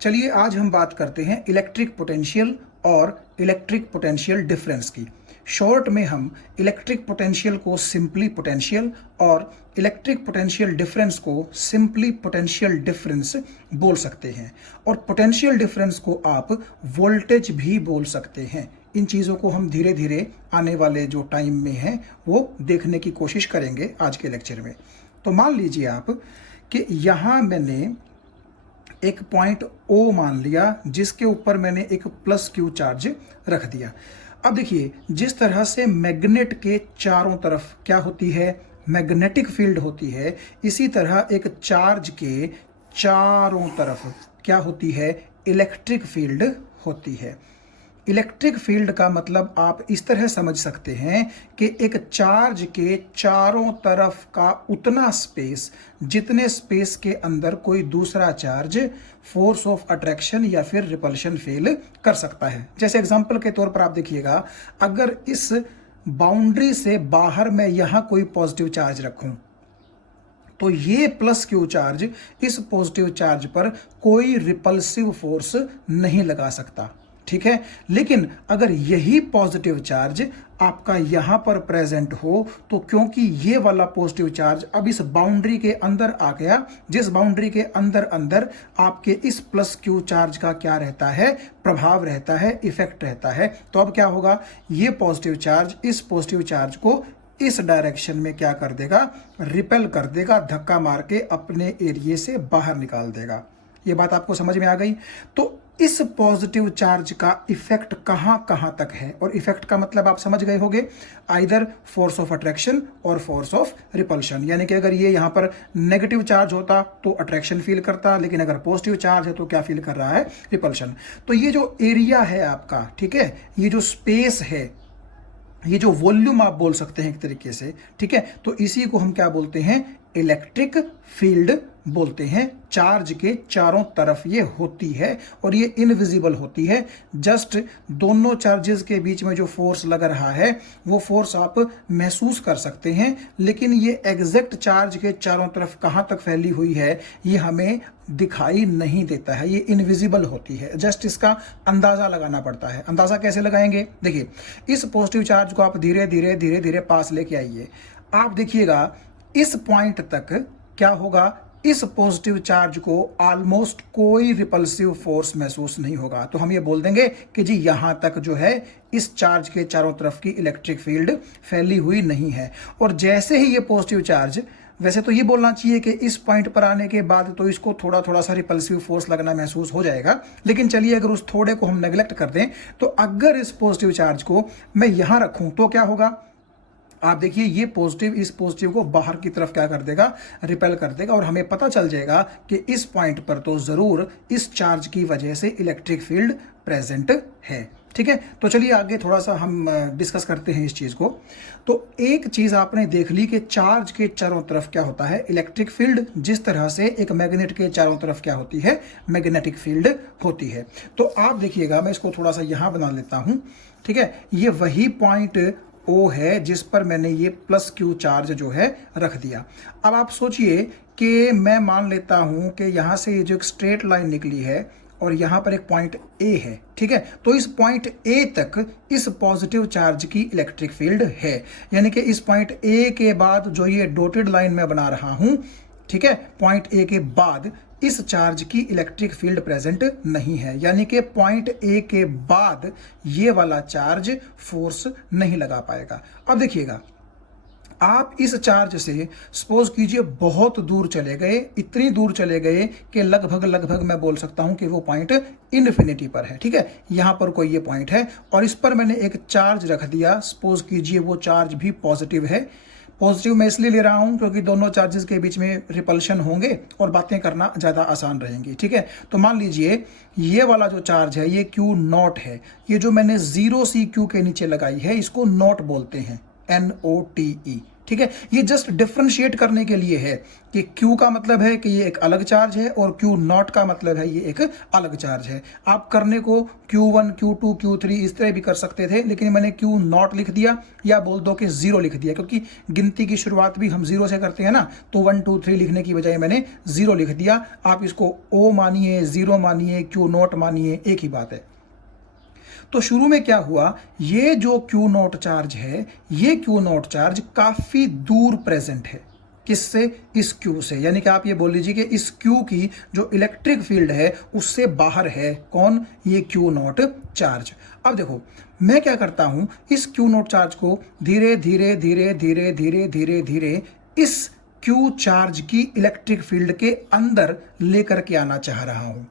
चलिए आज हम बात करते हैं इलेक्ट्रिक पोटेंशियल और इलेक्ट्रिक पोटेंशियल डिफरेंस की। शॉर्ट में हम इलेक्ट्रिक पोटेंशियल को सिंपली पोटेंशियल और इलेक्ट्रिक पोटेंशियल डिफरेंस को सिंपली पोटेंशियल डिफरेंस बोल सकते हैं, और पोटेंशियल डिफरेंस को आप वोल्टेज भी बोल सकते हैं। इन चीज़ों को हम धीरे धीरे आने वाले जो टाइम में हैं वो देखने की कोशिश करेंगे आज के लेक्चर में। तो मान लीजिए आप कि यहाँ मैंने एक पॉइंट O मान लिया जिसके ऊपर मैंने एक प्लस क्यू चार्ज रख दिया। अब देखिए, जिस तरह से मैग्नेट के चारों तरफ क्या होती है, मैग्नेटिक फील्ड होती है, इसी तरह एक चार्ज के चारों तरफ क्या होती है, इलेक्ट्रिक फील्ड होती है। इलेक्ट्रिक फील्ड का मतलब आप इस तरह समझ सकते हैं कि एक चार्ज के चारों तरफ का उतना स्पेस जितने स्पेस के अंदर कोई दूसरा चार्ज फोर्स ऑफ अट्रैक्शन या फिर रिपल्शन फील कर सकता है। जैसे एग्जांपल के तौर पर आप देखिएगा, अगर इस बाउंड्री से बाहर मैं यहां कोई पॉजिटिव चार्ज रखूं तो ये प्लस क्यू चार्ज इस पॉजिटिव चार्ज पर कोई रिपल्सिव फोर्स नहीं लगा सकता, ठीक है। लेकिन अगर यही पॉजिटिव चार्ज आपका यहां पर प्रेजेंट हो तो क्योंकि ये वाला पॉजिटिव चार्ज अब इस बाउंड्री के अंदर आ गया, जिस बाउंड्री के अंदर अंदर आपके इस प्लस क्यू चार्ज का क्या रहता है, प्रभाव रहता है, इफेक्ट रहता है, तो अब क्या होगा, ये पॉजिटिव चार्ज इस पॉजिटिव चार्ज को इस डायरेक्शन में क्या कर देगा, रिपेल कर देगा, धक्का मार के अपने एरिया से बाहर निकाल देगा। ये बात आपको समझ में आ गई। तो इस पॉजिटिव चार्ज का इफेक्ट कहां कहां तक है, और इफेक्ट का मतलब आप समझ गए होंगे, आइदर फोर्स ऑफ अट्रैक्शन और फोर्स ऑफ रिपल्शन। यानी कि अगर ये यहां पर नेगेटिव चार्ज होता तो अट्रैक्शन फील करता, लेकिन अगर पॉजिटिव चार्ज है तो क्या फील कर रहा है, रिपल्शन। तो ये जो एरिया है आपका, ठीक है, ये जो स्पेस है, ये जो वॉल्यूम आप बोल सकते हैं एक तरीके से, ठीक है, तो इसी को हम क्या बोलते हैं, इलेक्ट्रिक फील्ड बोलते हैं। चार्ज के चारों तरफ ये होती है और ये इनविजिबल होती है। जस्ट दोनों चार्जेस के बीच में जो फोर्स लग रहा है वो फोर्स आप महसूस कर सकते हैं, लेकिन ये एग्जैक्ट चार्ज के चारों तरफ कहां तक फैली हुई है ये हमें दिखाई नहीं देता है, ये इनविजिबल होती है। जस्ट इसका अंदाजा लगाना पड़ता है। अंदाजा कैसे लगाएंगे, देखिए, इस पॉजिटिव चार्ज को आप धीरे धीरे धीरे धीरे पास लेके आइए। आप देखिएगा इस पॉइंट तक क्या होगा, इस पॉजिटिव चार्ज को ऑलमोस्ट कोई रिपल्सिव फोर्स महसूस नहीं होगा। तो हम ये बोल देंगे कि जी यहां तक जो है इस चार्ज के चारों तरफ की इलेक्ट्रिक फील्ड फैली हुई नहीं है। और जैसे ही ये पॉजिटिव चार्ज, वैसे तो ये बोलना चाहिए कि इस पॉइंट पर आने के बाद तो इसको थोड़ा थोड़ा सा रिपल्सिव फोर्स लगना महसूस हो जाएगा, लेकिन चलिए अगर उस थोड़े को हम नेग्लेक्ट कर दें तो अगर इस पॉजिटिव चार्ज को मैं यहां रखूं तो क्या होगा, आप देखिए, ये पॉजिटिव इस पॉजिटिव को बाहर की तरफ क्या कर देगा, रिपेल कर देगा, और हमें पता चल जाएगा कि इस पॉइंट पर तो जरूर इस चार्ज की वजह से इलेक्ट्रिक फील्ड प्रेजेंट है, ठीक है। तो चलिए आगे थोड़ा सा हम डिस्कस करते हैं इस चीज को। तो एक चीज आपने देख ली कि चार्ज के चारों तरफ क्या होता है, इलेक्ट्रिक फील्ड, जिस तरह से एक मैग्नेट के चारों तरफ क्या होती है, मैग्नेटिक फील्ड होती है। तो आप देखिएगा, मैं इसको थोड़ा सा यहां बना लेता हूं, ठीक है। ये वही पॉइंट O है जिस पर मैंने ये प्लस क्यू चार्ज जो है रख दिया। अब आप सोचिए कि मैं मान लेता हूं कि यहां से ये जो एक स्ट्रेट लाइन निकली है और यहां पर एक पॉइंट A है, ठीक है। तो इस पॉइंट A तक इस पॉजिटिव चार्ज की इलेक्ट्रिक फील्ड है, यानी कि इस पॉइंट A के बाद जो ये डॉटेड लाइन मैं बना रहा हूं, ठीक है, पॉइंट A के बाद इस चार्ज की इलेक्ट्रिक फील्ड प्रेजेंट नहीं है, यानी कि पॉइंट A के बाद ये वाला चार्ज फोर्स नहीं लगा पाएगा। अब देखिएगा, आप इस चार्ज से सपोज कीजिए बहुत दूर चले गए, इतनी दूर चले गए कि लगभग लगभग मैं बोल सकता हूं कि वो पॉइंट इन्फिनिटी पर है, ठीक है। यहां पर कोई ये पॉइंट है और इस पर मैंने एक चार्ज रख दिया, सपोज कीजिए वो चार्ज भी पॉजिटिव है। पॉजिटिव मैं इसलिए ले रहा हूं क्योंकि दोनों चार्जेस के बीच में रिपल्शन होंगे और बातें करना ज़्यादा आसान रहेंगी, ठीक है। तो मान लीजिए ये वाला जो चार्ज है ये Q नॉट है, ये जो मैंने 0 CQ के नीचे लगाई है इसको नॉट बोलते हैं, NOTE, ठीक है, ये जस्ट डिफरेंशिएट करने के लिए है कि Q का मतलब है कि ये एक अलग चार्ज है और Q नॉट का मतलब है ये एक अलग चार्ज है। आप करने को Q1, Q2, Q3 इस तरह भी कर सकते थे, लेकिन मैंने Q नॉट लिख दिया या बोल दो कि 0 लिख दिया, क्योंकि गिनती की शुरुआत भी हम 0 से करते हैं ना, तो 1 2 3 लिखने की बजाय मैंने 0 लिख दिया। आप इसको O मानिए, 0 मानिए, Q नॉट मानिए, एक ही बात है। तो शुरू में क्या हुआ, ये जो Q नॉट चार्ज है, ये Q नॉट चार्ज काफी दूर प्रेजेंट है। किससे? इस Q से, यानी कि आप ये बोल लीजिए कि इस Q की जो इलेक्ट्रिक फील्ड है उससे बाहर है। कौन? ये Q नॉट चार्ज। अब देखो मैं क्या करता हूं, इस Q नॉट चार्ज को धीरे धीरे धीरे धीरे धीरे धीरे धीरे इस Q चार्ज की इलेक्ट्रिक फील्ड के अंदर लेकर के आना चाह रहा हूं।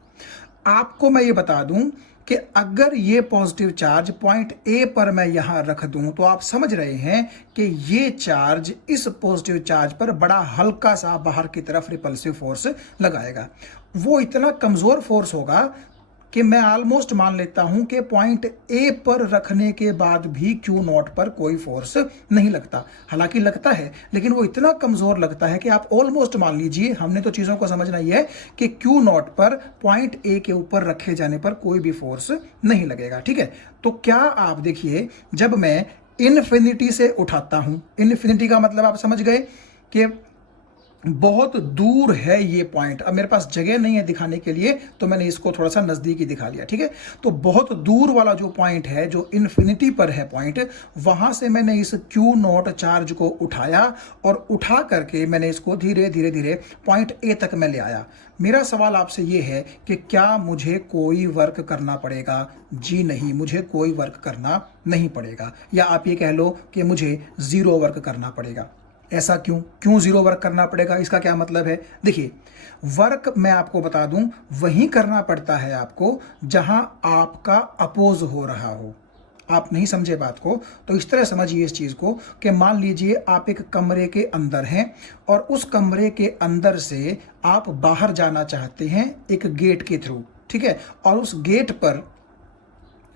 आपको मैं ये बता दूं कि अगर ये पॉजिटिव चार्ज पॉइंट ए पर मैं यहां रख दूं तो आप समझ रहे हैं कि ये चार्ज इस पॉजिटिव चार्ज पर बड़ा हल्का सा बाहर की तरफ रिपल्सिव फोर्स लगाएगा। वो इतना कमजोर फोर्स होगा कि मैं ऑलमोस्ट मान लेता हूं कि पॉइंट ए पर रखने के बाद भी Q नॉट पर कोई फोर्स नहीं लगता। हालांकि लगता है, लेकिन वो इतना कमजोर लगता है कि आप ऑलमोस्ट मान लीजिए, हमने तो चीजों को समझना ही है कि Q नॉट पर पॉइंट ए के ऊपर रखे जाने पर कोई भी फोर्स नहीं लगेगा। ठीक है, तो क्या आप देखिए, जब मैं इन्फिनिटी से उठाता हूं, इन्फिनिटी का मतलब आप समझ गए कि बहुत दूर है ये पॉइंट। अब मेरे पास जगह नहीं है दिखाने के लिए, तो मैंने इसको थोड़ा सा नजदीकी दिखा लिया। ठीक है, तो बहुत दूर वाला जो पॉइंट है, जो इन्फिनिटी पर है पॉइंट, वहां से मैंने इस Q नॉट चार्ज को उठाया और उठा करके मैंने इसको धीरे धीरे धीरे पॉइंट ए तक मैं ले आया। मेरा सवाल आपसे ये है कि क्या मुझे कोई वर्क करना पड़ेगा? जी नहीं, मुझे कोई वर्क करना नहीं पड़ेगा, या आप ये कह लो कि मुझे 0 वर्क करना पड़ेगा। ऐसा क्यों? 0 वर्क करना पड़ेगा? इसका क्या मतलब है? देखिए, वर्क मैं आपको बता दूं वहीं करना पड़ता है आपको जहां आपका अपोज हो रहा हो। आप नहीं समझे बात को, तो इस तरह समझिए इस चीज को कि मान लीजिए आप एक कमरे के अंदर हैं और उस कमरे के अंदर से आप बाहर जाना चाहते हैं एक गेट के थ्रू। ठीक है, और उस गेट पर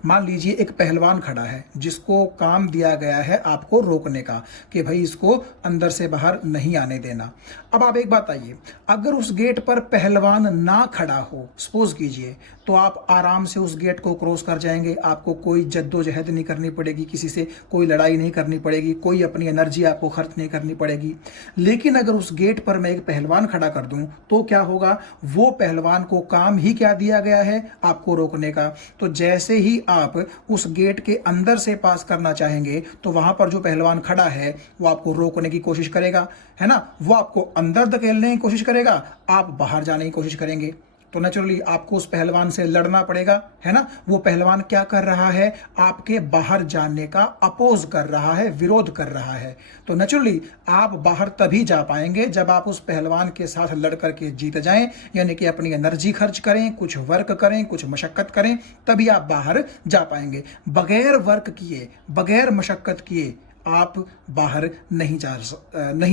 मान लीजिए एक पहलवान खड़ा है जिसको काम दिया गया है आपको रोकने का कि भाई इसको अंदर से बाहर नहीं आने देना। अब आप एक बात आइए, अगर उस गेट पर पहलवान ना खड़ा हो, सपोज कीजिए, तो आप आराम से उस गेट को क्रॉस कर जाएंगे। आपको कोई जद्दोजहद नहीं करनी पड़ेगी, किसी से कोई लड़ाई नहीं करनी पड़ेगी, कोई अपनी एनर्जी आपको खर्च नहीं करनी पड़ेगी। लेकिन अगर उस गेट पर मैं एक पहलवान खड़ा कर दूं तो क्या होगा? वो पहलवान को काम ही क्या दिया गया है? आपको रोकने का। तो जैसे ही आप उस गेट के अंदर से पास करना चाहेंगे तो वहां पर जो पहलवान खड़ा है वो आपको रोकने की कोशिश करेगा, है ना? वो आपको अंदर धकेलने की कोशिश करेगा, आप बाहर जाने की कोशिश करेंगे। तो नेचुरली आपको उस पहलवान से लड़ना पड़ेगा, है ना? वो पहलवान क्या कर रहा है? आपके बाहर जाने का अपोज कर रहा है, विरोध कर रहा है। तो नेचुरली आप बाहर तभी जा पाएंगे जब आप उस पहलवान के साथ लड़ करके जीत जाएं, यानी कि अपनी एनर्जी खर्च करें, कुछ वर्क करें, कुछ मशक्कत करें, तभी आप बाहर जा पाएंगे। बगैर वर्क किए, बगैर मशक्कत किए आप बाहर नहीं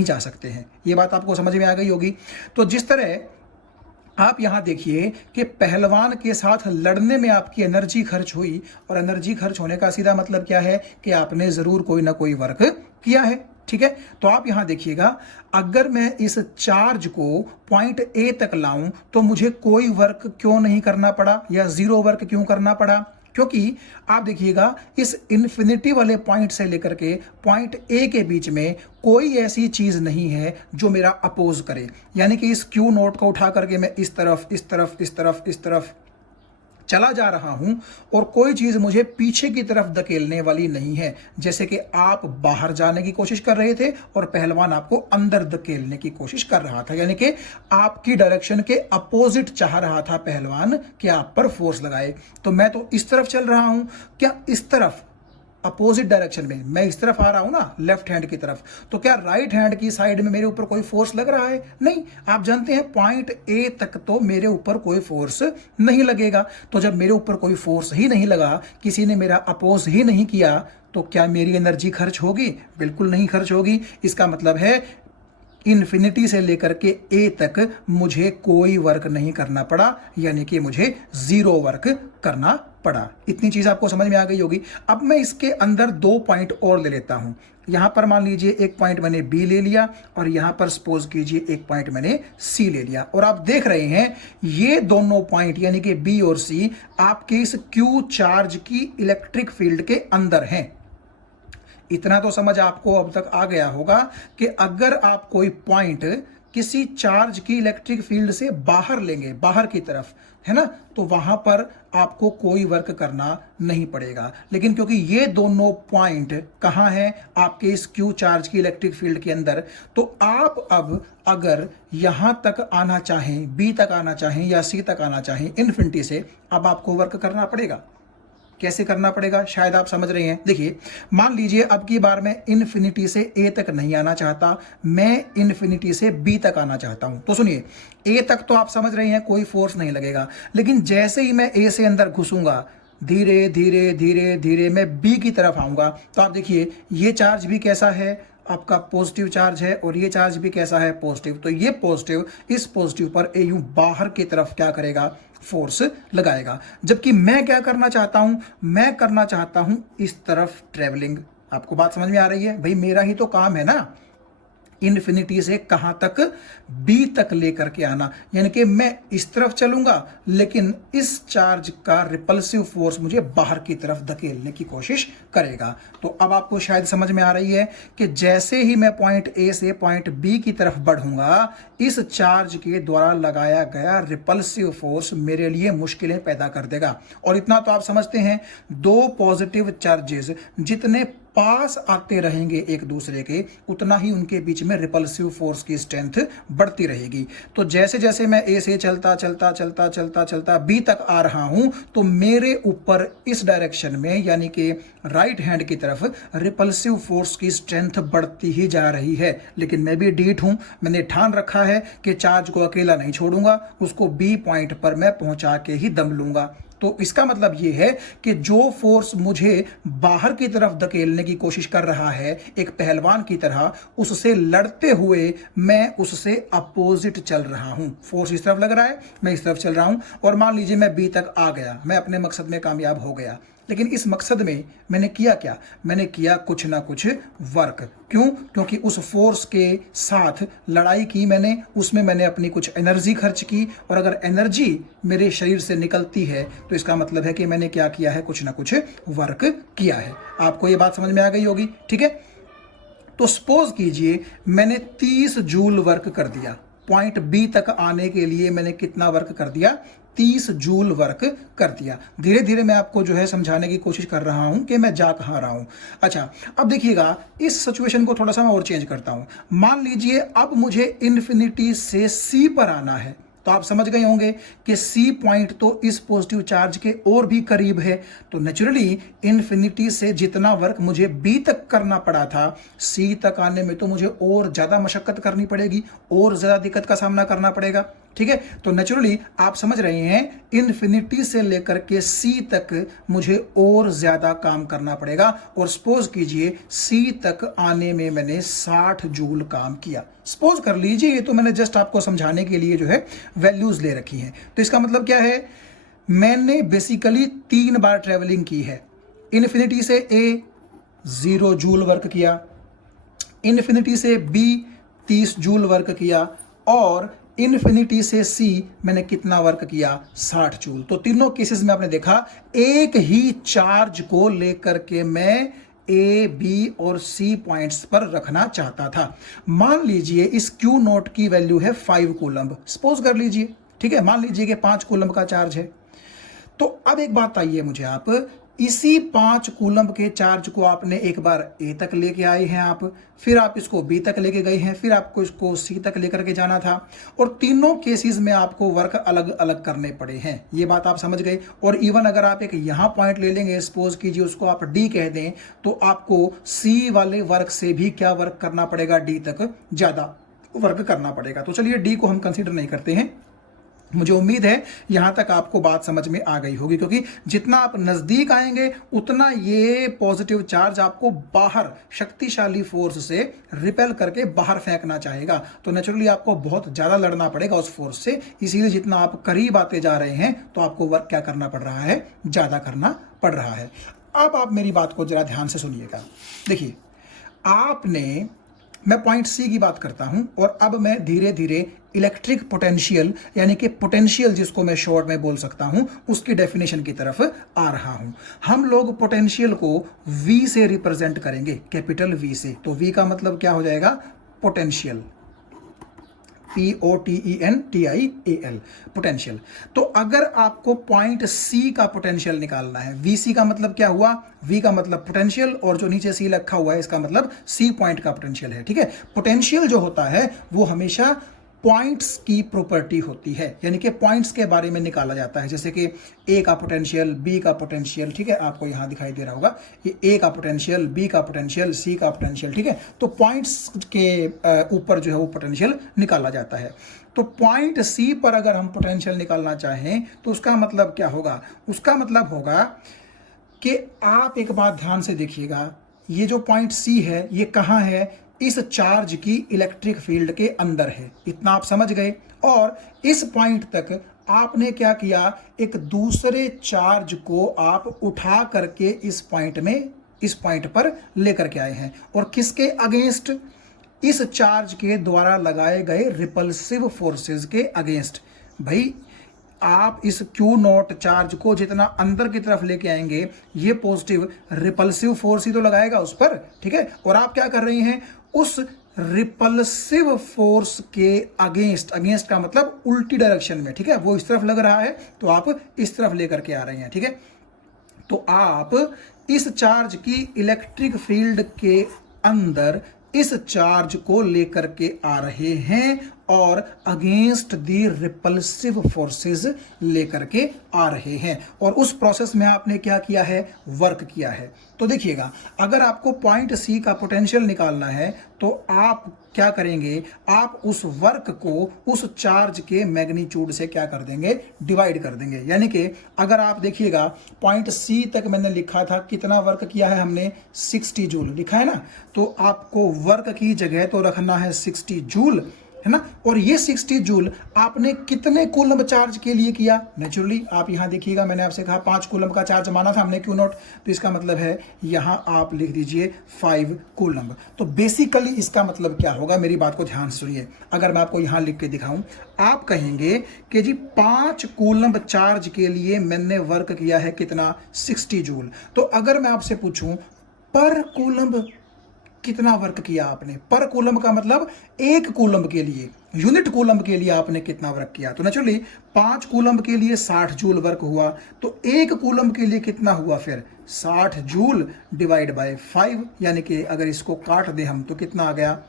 जा सकते हैं। ये बात आपको समझ में आ गई होगी। तो जिस तरह आप यहां देखिए कि पहलवान के साथ लड़ने में आपकी एनर्जी खर्च हुई, और एनर्जी खर्च होने का सीधा मतलब क्या है कि आपने जरूर कोई ना कोई वर्क किया है। ठीक है, तो आप यहां देखिएगा, अगर मैं इस चार्ज को पॉइंट ए तक लाऊं तो मुझे कोई वर्क क्यों नहीं करना पड़ा, या 0 वर्क क्यों करना पड़ा? क्योंकि आप देखिएगा, इस इन्फिनिटी वाले पॉइंट से लेकर के पॉइंट ए के बीच में कोई ऐसी चीज नहीं है जो मेरा अपोज करे। यानी कि इस Q नोट को उठा करके मैं इस तरफ इस तरफ इस तरफ इस तरफ चला जा रहा हूं और कोई चीज मुझे पीछे की तरफ धकेलने वाली नहीं है। जैसे कि आप बाहर जाने की कोशिश कर रहे थे और पहलवान आपको अंदर धकेलने की कोशिश कर रहा था, यानी कि आपकी डायरेक्शन के अपोजिट चाह रहा था पहलवान कि आप पर फोर्स लगाए। तो मैं तो इस तरफ चल रहा हूं, क्या इस तरफ अपोजिट डायरेक्शन में मैं इस तरफ आ रहा हूं ना, लेफ्ट हैंड की तरफ, तो क्या राइट हैंड की साइड में मेरे ऊपर कोई फोर्स लग रहा है? नहीं। आप जानते हैं पॉइंट ए तक तो मेरे ऊपर कोई फोर्स नहीं लगेगा। तो जब मेरे ऊपर कोई फोर्स ही नहीं लगा, किसी ने मेरा अपोज ही नहीं किया, तो क्या मेरी एनर्जी खर्च होगी? बिल्कुल नहीं खर्च होगी। इसका मतलब है इन्फिनिटी से लेकर के ए तक मुझे कोई वर्क नहीं करना पड़ा, यानी कि मुझे जीरो वर्क करना पड़ा। इतनी चीज आपको समझ में आ गई होगी। अब मैं इसके अंदर 2 पॉइंट और ले लेता हूं। यहां पर मान लीजिए एक पॉइंट मैंने बी ले लिया और यहां पर सपोज कीजिए एक पॉइंट मैंने सी ले लिया, और आप देख रहे हैं ये दोनों पॉइंट यानी कि बी और सी आपके इस क्यू चार्ज की इलेक्ट्रिक फील्ड के अंदर हैं। इतना तो समझ आपको अब तक आ गया होगा कि अगर आप कोई पॉइंट किसी चार्ज की इलेक्ट्रिक फील्ड से बाहर लेंगे, बाहर की तरफ, है ना, तो वहां पर आपको कोई वर्क करना नहीं पड़ेगा। लेकिन क्योंकि ये दोनों पॉइंट कहां हैं, आपके इस क्यू चार्ज की इलेक्ट्रिक फील्ड के अंदर, तो आप अब अगर यहां तक आना चाहें, बी तक आना चाहें या सी तक आना चाहें इन्फिनिटी से, अब आपको वर्क करना पड़ेगा। कैसे करना पड़ेगा शायद आप समझ रहे हैं। देखिए, मान लीजिए अब की बार मैं इन्फिनिटी से ए तक नहीं आना चाहता, मैं इन्फिनिटी से बी तक आना चाहता हूं। तो सुनिए, ए तक तो आप समझ रहे हैं कोई फोर्स नहीं लगेगा, लेकिन जैसे ही मैं ए से अंदर घुसूंगा, धीरे धीरे धीरे धीरे मैं बी की तरफ आऊंगा, तो आप देखिए ये चार्ज भी कैसा है, आपका पॉजिटिव चार्ज है, और ये चार्ज भी कैसा है, पॉजिटिव। तो ये पॉजिटिव इस पॉजिटिव पर ए यूं बाहर की तरफ क्या करेगा, फोर्स लगाएगा। जबकि मैं क्या करना चाहता हूं, मैं करना चाहता हूं इस तरफ ट्रेवलिंग। आपको बात समझ में आ रही है? भाई मेरा ही तो काम है ना इन्फिनिटी से कहां तक, बी तक लेकर के आना, यानी कि मैं इस तरफ चलूंगा लेकिन इस चार्ज का रिपल्सिव फोर्स मुझे बाहर की तरफ धकेलने की कोशिश करेगा। तो अब आपको शायद समझ में आ रही है कि जैसे ही मैं पॉइंट ए से पॉइंट बी की तरफ बढ़ूंगा, इस चार्ज के द्वारा लगाया गया रिपल्सिव फोर्स मेरे लिए मुश्किलें पैदा कर देगा। और इतना तो आप समझते हैं, दो पॉजिटिव चार्जेस जितने पास आते रहेंगे एक दूसरे के, उतना ही उनके बीच में रिपल्सिव फोर्स की स्ट्रेंथ बढ़ती रहेगी। तो जैसे जैसे मैं ए से चलता चलता चलता चलता चलता बी तक आ रहा हूं, तो मेरे ऊपर इस डायरेक्शन में यानी कि राइट हैंड की तरफ रिपल्सिव फोर्स की स्ट्रेंथ बढ़ती ही जा रही है। लेकिन मैं भी डीठ हूं, मैंने ठान रखा है कि चार्ज को अकेला नहीं छोड़ूंगा, उसको बी पॉइंट पर मैं पहुंचा के ही दम लूंगा। तो इसका मतलब यह है कि जो फोर्स मुझे बाहर की तरफ धकेलने की कोशिश कर रहा है एक पहलवान की तरह, उससे लड़ते हुए मैं उससे अपोजिट चल रहा हूं। फोर्स इस तरफ लग रहा है, मैं इस तरफ चल रहा हूं, और मान लीजिए मैं बी तक आ गया, मैं अपने मकसद में कामयाब हो गया। लेकिन इस मकसद में मैंने किया क्या, मैंने किया कुछ ना कुछ वर्क। क्यों? क्योंकि उस फोर्स के साथ लड़ाई की मैंने, उसमें मैंने अपनी कुछ एनर्जी खर्च की, और अगर एनर्जी मेरे शरीर से निकलती है तो इसका मतलब है कि मैंने क्या किया है, कुछ ना कुछ वर्क किया है। आपको ये बात समझ में आ गई होगी, ठीक है? तो सपोज कीजिए मैंने 30 जूल वर्क कर दिया, पॉइंट बी तक आने के लिए मैंने कितना वर्क कर दिया, 30 जूल वर्क कर दिया। धीरे धीरे मैं आपको जो है समझाने की कोशिश कर रहा हूं कि मैं जा कहां रहा हूं। अच्छा, अब देखिएगा इस सिचुएशन को थोड़ा सा मैं और चेंज करता हूं। मान लीजिए अब मुझे इन्फिनिटी से सी पर आना है, तो आप समझ गए होंगे कि सी पॉइंट तो इस पॉजिटिव चार्ज के और भी करीब है। तो नेचुरली इन्फिनिटी से जितना वर्क मुझे बी तक करना पड़ा था, सी तक आने में तो मुझे और ज्यादा मशक्कत करनी पड़ेगी, और ज्यादा दिक्कत का सामना करना पड़ेगा। ठीक है, तो नेचुरली आप समझ रहे हैं इन्फिनिटी से लेकर के सी तक मुझे और ज्यादा काम करना पड़ेगा। और सपोज कीजिए सी तक आने में मैंने 60 जूल काम किया। सपोज कर लीजिए, ये तो मैंने जस्ट आपको समझाने के लिए जो है वैल्यूज ले रखी हैं। तो इसका मतलब क्या है, मैंने बेसिकली 3 बार ट्रेवलिंग की है। इन्फिनिटी से ए 0 जूल वर्क किया, इन्फिनिटी से बी 30 जूल वर्क किया, और इन्फिनिटी से सी मैंने कितना वर्क किया, 60 जूल। तो तीनों केसेस में आपने देखा एक ही चार्ज को लेकर के मैं ए, बी और सी पॉइंट्स पर रखना चाहता था। मान लीजिए इस क्यू नोट की वैल्यू है 5 कूलम्ब, सपोज कर लीजिए, ठीक है, मान लीजिए कि 5 कूलम्ब का चार्ज है। तो अब एक बात बताइए मुझे, आप इसी 5 कूलम्ब के चार्ज को आपने एक बार ए तक लेके आए हैं आप, फिर आप इसको बी तक लेके गए हैं, फिर आपको इसको सी तक लेकर के जाना था, और तीनों केसेस में आपको वर्क अलग अलग करने पड़े हैं। ये बात आप समझ गए। और इवन अगर आप एक यहां पॉइंट ले लेंगे, सपोज कीजिए उसको आप डी कह दें, तो आपको सी वाले वर्क से भी क्या वर्क करना पड़ेगा, डी तक ज्यादा वर्क करना पड़ेगा। तो चलिए डी को हम कंसीडर नहीं करते हैं, मुझे उम्मीद है यहां तक आपको बात समझ में आ गई होगी, क्योंकि जितना आप नजदीक आएंगे उतना ये पॉजिटिव चार्ज आपको बाहर शक्तिशाली फोर्स से रिपेल करके बाहर फेंकना चाहेगा। तो नेचुरली आपको बहुत ज्यादा लड़ना पड़ेगा उस फोर्स से। इसीलिए जितना आप करीब आते जा रहे हैं तो आपको वर्क क्या करना पड़ रहा है, ज्यादा करना पड़ रहा है। अब आप मेरी बात को जरा ध्यान से सुनिएगा। देखिए, आपने, मैं पॉइंट सी की बात करता हूं और अब मैं धीरे धीरे इलेक्ट्रिक पोटेंशियल यानी कि पोटेंशियल जिसको मैं शॉर्ट में बोल सकता हूं उसकी डेफिनेशन की तरफ आ रहा हूं। हम लोग पोटेंशियल को V से रिप्रेजेंट करेंगे, कैपिटल V से। तो V का मतलब क्या हो जाएगा, पोटेंशियल, POTENTIAL, पोटेंशियल। तो अगर आपको पॉइंट C का पोटेंशियल निकालना है, VC का मतलब क्या हुआ, V का मतलब पोटेंशियल और जो नीचे C लिखा हुआ है इसका मतलब C पॉइंट का पोटेंशियल है। ठीक है, पोटेंशियल जो होता है वो हमेशा पॉइंट्स की प्रॉपर्टी होती है, यानी कि पॉइंट्स के बारे में निकाला जाता है। जैसे कि A का पोटेंशियल, B का पोटेंशियल, ठीक है, आपको यहां दिखाई दे रहा होगा ये A का पोटेंशियल, B का पोटेंशियल, C का पोटेंशियल। ठीक है, तो पॉइंट्स के ऊपर जो है वो पोटेंशियल निकाला जाता है। तो पॉइंट C पर अगर हम पोटेंशियल निकालना चाहें तो उसका मतलब क्या होगा, उसका मतलब होगा कि आप एक बात ध्यान से देखिएगा, ये जो पॉइंट C है ये कहां है, इस चार्ज की इलेक्ट्रिक फील्ड के अंदर है। इतना आप समझ गए। और इस पॉइंट तक आपने क्या किया, एक दूसरे चार्ज को आप उठा करके इस पॉइंट पर लेकर के आए हैं। और किसके अगेंस्ट, इस चार्ज के द्वारा लगाए गए रिपल्सिव फोर्सेस के अगेंस्ट। भाई आप इस Q0 चार्ज को जितना अंदर की तरफ लेके आएंगे ये पॉजिटिव रिपल्सिव फोर्स ही तो लगाएगा उस पर। ठीक है, और आप क्या कर रहे हैं, उस रिपल्सिव फोर्स के अगेंस्ट, अगेंस्ट का मतलब उल्टी डायरेक्शन में, ठीक है, वो इस तरफ लग रहा है तो आप इस तरफ लेकर के आ रहे हैं। ठीक है, तो आप इस चार्ज की इलेक्ट्रिक फील्ड के अंदर इस चार्ज को लेकर के आ रहे हैं और अगेंस्ट दी रिपल्सिव फोर्सेस लेकर के आ रहे हैं। और उस प्रोसेस में आपने क्या किया है, वर्क किया है। तो देखिएगा, अगर आपको पॉइंट C का पोटेंशियल निकालना है तो आप क्या करेंगे, आप उस वर्क को उस चार्ज के मैग्नीट्यूड से क्या कर देंगे, डिवाइड कर देंगे। यानी कि अगर आप देखिएगा पॉइंट C तक मैंने लिखा था, कितना वर्क किया है हमने, 60 जूल लिखा है ना, तो आपको वर्क की जगह तो रखना है 60 जूल, है ना। और ये 60 जूल आपने कितने कूलम चार्ज के लिए किया, नेचुरली आप यहां देखिएगा, मैंने आपसे कहा 5 कूलम का चार्ज माना था हमने Q0, तो इसका मतलब है यहां आप लिख दीजिए 5 कूलम। तो बेसिकली इसका मतलब क्या होगा, मेरी बात को ध्यान से सुनिए। अगर मैं आपको यहां लिख के दिखाऊं, आप कहेंगे कि जी 5 कूलम चार्ज के लिए मैंने वर्क किया है कितना, 60 जूल। तो अगर मैं आपसे पूछूं पर कूलम कितना वर्क किया आपने, पर कूलम का मतलब एक कूलम के लिए, यूनिट कूलम के लिए आपने कितना वर्क किया। तो नेचुरली 5 कूलम के लिए 60 जूल वर्क हुआ, तो एक कूलम के लिए कितना हुआ फिर, 60 जूल डिवाइड बाय 5, यानी कि अगर इसको काट दें हम तो कितना आ गया,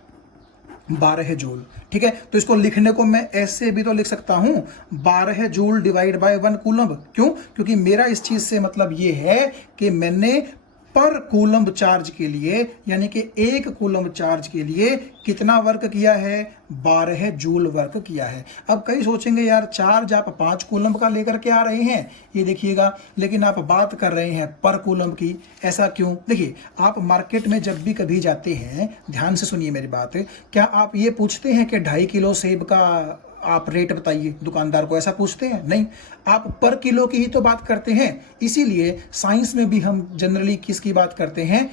12 जूल। ठीक है, तो इसको लिखने को मैं ऐसे भी तो लिख सकता हूं, 12 जूल डिवाइड बाय 1 कूलम। क्यों, क्योंकि मेरा इस चीज से मतलब ये है कि मैंने पर कूलम चार्ज के लिए, यानी कि एक कूलम चार्ज के लिए कितना वर्क किया है, 12 जूल वर्क किया है। अब कई सोचेंगे यार चार्ज आप 5 कूलम का लेकर के आ रहे हैं, ये देखिएगा, लेकिन आप बात कर रहे हैं पर कूलम की, ऐसा क्यों। देखिए, आप मार्केट में जब भी कभी जाते हैं, ध्यान से सुनिए मेरी बात, क्या आप ये पूछते हैं कि 2.5 किलो सेब का आप रेट बताइए दुकानदार को, ऐसा पूछते हैं, नहीं, आप पर किलो की ही तो बात करते हैं। इसीलिए साइंस में भी हम जनरली किसकी बात करते हैं,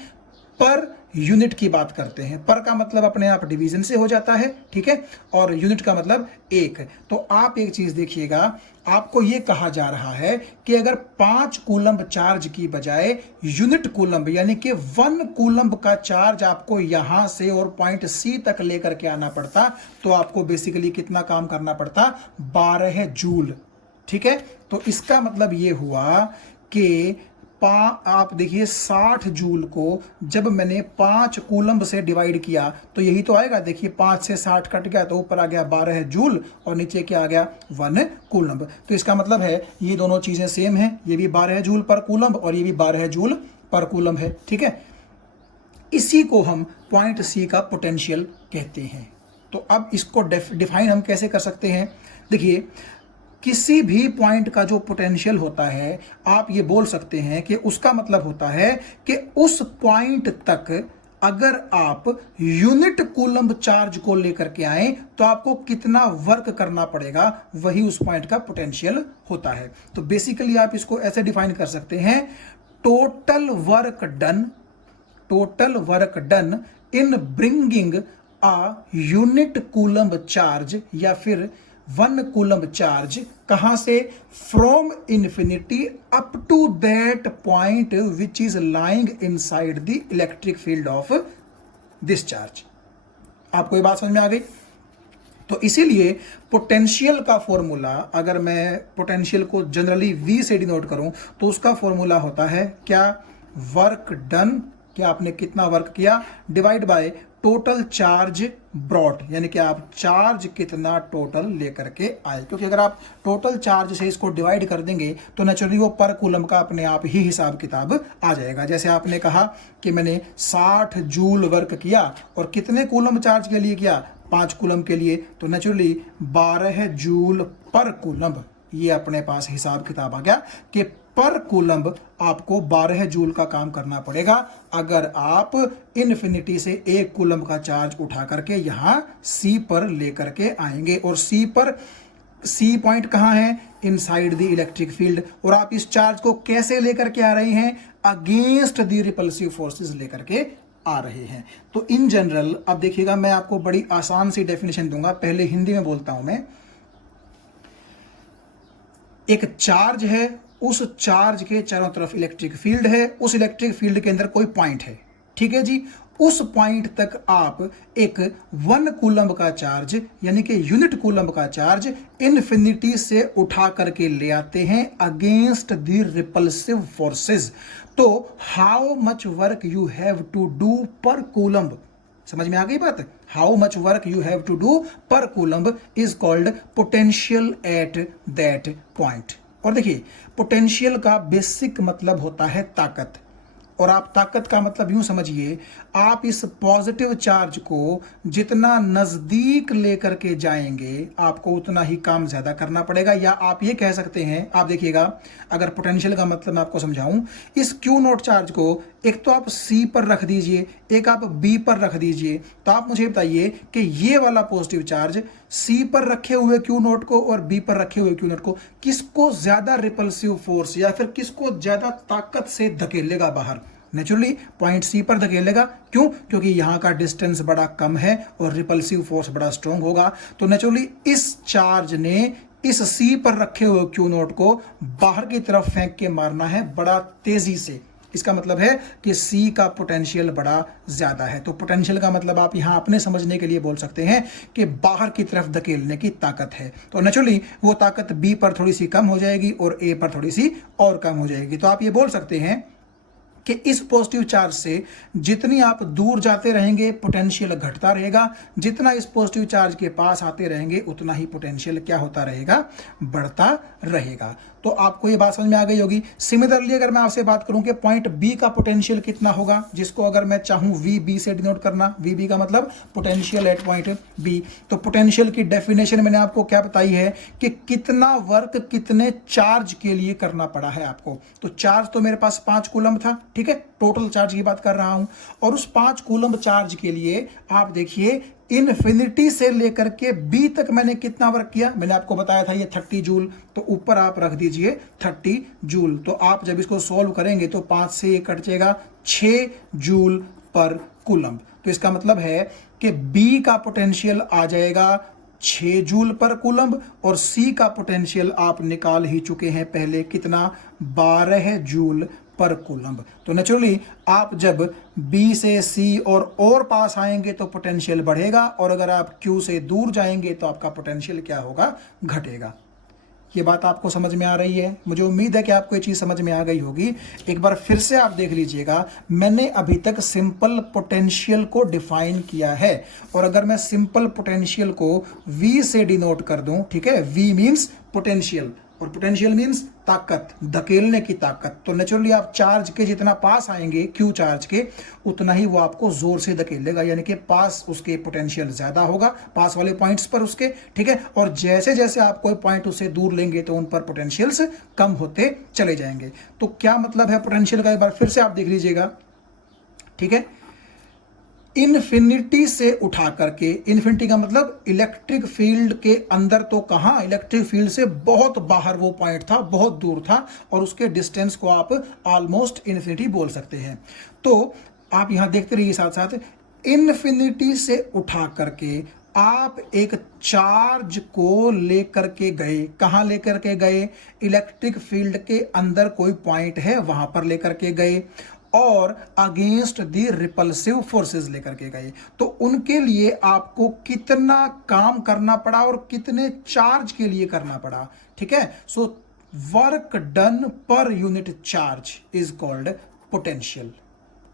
पर यूनिट की बात करते हैं। पर का मतलब अपने आप डिवीजन से हो जाता है, ठीक है, और यूनिट का मतलब एक। तो आप एक चीज देखिएगा, आपको यह कहा जा रहा है कि अगर 5 कूलम्ब चार्ज की बजाय यूनिट कूलम्ब यानी कि 1 कूलम्ब का चार्ज आपको यहां से और पॉइंट C तक लेकर के आना पड़ता, तो आपको बेसिकली कितना काम करना पड़ता, 12 जूल। ठीक है, तो इसका मतलब यह हुआ कि आप देखिए 60 जूल को जब मैंने 5 कूलम्ब से डिवाइड किया तो यही तो आएगा। देखिए 5 से 60 कट गया तो ऊपर आ गया 12 जूल और नीचे क्या आ गया, 1 कूलम्ब। तो इसका मतलब है ये दोनों चीजें सेम हैं, ये भी 12 जूल पर कूलम्ब और ये भी 12 जूल पर कूलम्ब है। ठीक है, इसी को हम पॉइंट C का पोटेंशियल कहते हैं। तो अब इसको डिफाइन हम कैसे कर सकते हैं, देखिए किसी भी पॉइंट का जो पोटेंशियल होता है आप ये बोल सकते हैं कि उसका मतलब होता है कि उस पॉइंट तक अगर आप यूनिट कूलम्ब चार्ज को लेकर के आए तो आपको कितना वर्क करना पड़ेगा, वही उस पॉइंट का पोटेंशियल होता है। तो बेसिकली आप इसको ऐसे डिफाइन कर सकते हैं, total work done in bringing a unit coulomb charge या फिर 1 कूलम्ब चार्ज कहां से, from infinity up to that point which is lying inside the electric field of this charge. आपको ये बात समझ में आ गई? तो इसीलिए पोटेंशियल का फॉर्मूला, अगर मैं पोटेंशियल को जनरली V से डिनोट करूं तो उसका फॉर्मूला होता है क्या, वर्क डन, क्या आपने कितना वर्क किया, divide by total charge brought, यानी कि आप चार्ज कितना टोटल लेकर के आए। क्योंकि अगर आप टोटल चार्ज से इसको डिवाइड कर देंगे तो नेचुरली वो पर कूलम का अपने आप ही हिसाब किताब आ जाएगा। जैसे आपने कहा कि मैंने 60 जूल वर्क किया और कितने कूलम चार्ज के लिए किया, 5 कूलम के लिए, तो नेचुरली 12 जूल पर कूलम, ये अपने पास हिसाब किताब आ गया कि पर कूलम्ब आपको 12 जूल का काम करना पड़ेगा अगर आप इन्फिनिटी से 1 कूलम्ब का चार्ज उठा करके यहां C पर लेकर के आएंगे। और C पॉइंट कहां है, इनसाइड द इलेक्ट्रिक फील्ड। और आप इस चार्ज को कैसे लेकर के आ रहे हैं, अगेंस्ट द रिपल्सिव फोर्सेस लेकर के आ रहे हैं। तो इन जनरल अब देखिएगा, मैं आपको बड़ी आसान सी डेफिनेशन दूंगा, पहले हिंदी में बोलता हूं मैं। एक चार्ज है, उस चार्ज के चारों तरफ इलेक्ट्रिक फील्ड है, उस इलेक्ट्रिक फील्ड के अंदर कोई पॉइंट है, ठीक है जी। उस पॉइंट तक आप एक 1 कूलम्ब का चार्ज यानी कि यूनिट कूलम्ब का चार्ज इन्फिनिटी से उठा करके ले आते हैं अगेंस्ट द रिपल्सिव फोर्सेस। तो how much work you have to do per coulomb, समझ में आ गई बात? How much work you have to do per coulomb is called potential at that point. और देखिए, पोटेंशियल का बेसिक मतलब होता है ताकत। और आप ताकत का मतलब यूं समझिए, आप इस पॉजिटिव चार्ज को जितना नजदीक लेकर के जाएंगे आपको उतना ही काम ज्यादा करना पड़ेगा। या आप ये कह सकते हैं, आप देखिएगा, अगर पोटेंशियल का मतलब मैं आपको समझाऊं, इस क्यू नोट चार्ज को एक तो आप C पर रख दीजिए, एक आप B पर रख दीजिए। तो आप मुझे बताइए कि ये वाला पॉजिटिव चार्ज C पर रखे हुए क्यू नोट को और B पर रखे हुए क्यू नोट को किसको ज्यादा रिपल्सिव फोर्स या फिर किसको ज्यादा ताकत से धकेलेगा बाहर? नेचुरली पॉइंट C पर धकेलेगा। क्यों? क्योंकि यहां का डिस्टेंस बड़ा कम है और रिपल्सिव फोर्स बड़ा स्ट्रॉन्ग होगा। तो नेचुरली इस चार्ज ने इस C पर रखे हुए क्यू नोट को बाहर की तरफ फेंक के मारना है बड़ा तेजी से। इसका मतलब है कि C का पोटेंशियल बड़ा ज्यादा है। तो पोटेंशियल का मतलब आप यहां अपने समझने के लिए बोल सकते हैं कि बाहर की तरफ धकेलने की ताकत है। तो नेचुरली वो ताकत B पर थोड़ी सी कम हो जाएगी और A पर थोड़ी सी और कम हो जाएगी। तो आप ये बोल सकते हैं कि इस पॉजिटिव चार्ज से जितनी आप दूर जाते रहेंगे पोटेंशियल घटता रहेगा, जितना इस पॉजिटिव चार्ज के पास आते रहेंगे उतना ही पोटेंशियल क्या होता रहेगा, बढ़ता रहेगा। तो आपको ये बात समझ में आ गई होगी। सिमिलरली अगर मैं आपसे बात करूं कि पॉइंट B का पोटेंशियल कितना होगा, जिसको अगर मैं चाहूं VB से डिनोट करना, VB का मतलब पोटेंशियल एट पॉइंट B, तो पोटेंशियल की डेफिनेशन मैंने आपको क्या बताई है कि कितना वर्क कितने चार्ज के लिए करना पड़ा है आपको। तो चार्ज तो मेरे पास 5 कूलम्ब था, ठीक है, टोटल चार्ज की बात कर रहा हूं। और उस 5 कूलम्ब चार्ज के लिए आप देखिए इन्फिनिटी से लेकर के B तक मैंने कितना वर्क किया, मैंने आपको बताया था ये 30 जूल। तो ऊपर आप रख दीजिए 30 जूल। तो आप जब इसको सॉल्व करेंगे तो 5 से ये कट जाएगा 6 जूल पर कूलम्ब। तो इसका मतलब है कि B का पोटेंशियल आ जाएगा 6 जूल पर कूलम्ब और C का पोटेंशियल आप निकाल ही चुके हैं पहले, कितना, 12 जूल पर कूलम्ब। तो नेचुरली आप जब B से C और पास आएंगे तो पोटेंशियल बढ़ेगा, और अगर आप Q से दूर जाएंगे तो आपका पोटेंशियल क्या होगा, घटेगा। ये बात आपको समझ में आ रही है? मुझे उम्मीद है कि आपको ये चीज समझ में आ गई होगी। एक बार फिर से आप देख लीजिएगा, मैंने अभी तक सिंपल पोटेंशियल को डिफाइन किया है। और अगर मैं सिंपल पोटेंशियल को V से डिनोट कर दूं, ठीक है, V मींस पोटेंशियल, और पोटेंशियल मीन्स ताकत, धकेलने की ताकत। तो नेचुरली आप चार्ज के जितना पास आएंगे क्यू चार्ज के, उतना ही वो आपको जोर से धकेलेगा, यानी कि पास उसके पोटेंशियल ज्यादा होगा, पास वाले पॉइंट्स पर उसके, ठीक है। और जैसे जैसे आप कोई पॉइंट उससे दूर लेंगे तो उन पर पोटेंशियल्स कम होते चले जाएंगे। तो क्या मतलब है पोटेंशियल का, एक बार फिर से आप देख लीजिएगा, ठीक है। इन्फिनिटी से उठा करके, इन्फिनिटी का मतलब इलेक्ट्रिक फील्ड के अंदर, तो कहां, इलेक्ट्रिक फील्ड से बहुत बाहर वो पॉइंट था, बहुत दूर था, और उसके डिस्टेंस को आप ऑलमोस्ट इन्फिनिटी बोल सकते हैं। तो आप यहां देखते रहिए साथ साथ, इन्फिनिटी से उठा करके आप एक चार्ज को लेकर के गए, कहां लेकर के गए, इलेक्ट्रिक फील्ड के अंदर कोई पॉइंट है वहां पर लेकर के गए, और अगेंस्ट द रिपल्सिव फोर्सेस लेकर के गए। तो उनके लिए आपको कितना काम करना पड़ा और कितने चार्ज के लिए करना पड़ा, ठीक है। So work done per unit charge is called potential.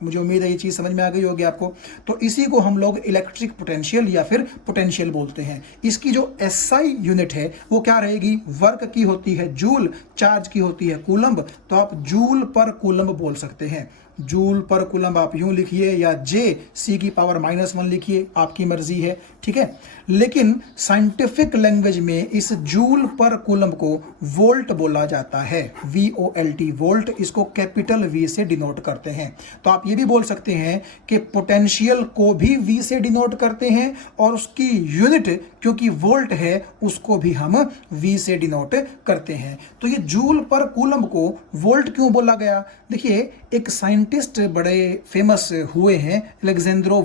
मुझे उम्मीद है ये चीज समझ में आ गई होगी आपको। तो इसी को हम लोग इलेक्ट्रिक पोटेंशियल या फिर पोटेंशियल बोलते हैं। इसकी जो एसआई यूनिट है वो क्या रहेगी, वर्क की होती है जूल, चार्ज की होती है कूलम्ब। तो आप जूल पर कूलम्ब बोल सकते हैं। जूल पर कूलम्ब आप यूं लिखिए या जे सी की पावर -1 लिखिए, आपकी मर्जी है, ठीक है। लेकिन साइंटिफिक लैंग्वेज में इस जूल पर कूलम्ब को वोल्ट बोला जाता है, VOLT, वोल्ट। इसको कैपिटल V से डिनोट करते हैं। तो आप ये भी बोल सकते हैं कि पोटेंशियल को भी V से डिनोट करते हैं, और उसकी यूनिट क्योंकि वोल्ट है उसको भी हम V से डिनोट करते हैं। तो ये जूल पर कूलम्ब को वोल्ट क्यों बोला गया, देखिए एक साइंटिस्ट बड़े फेमस हुए हैं, अलेक्जेंड्रो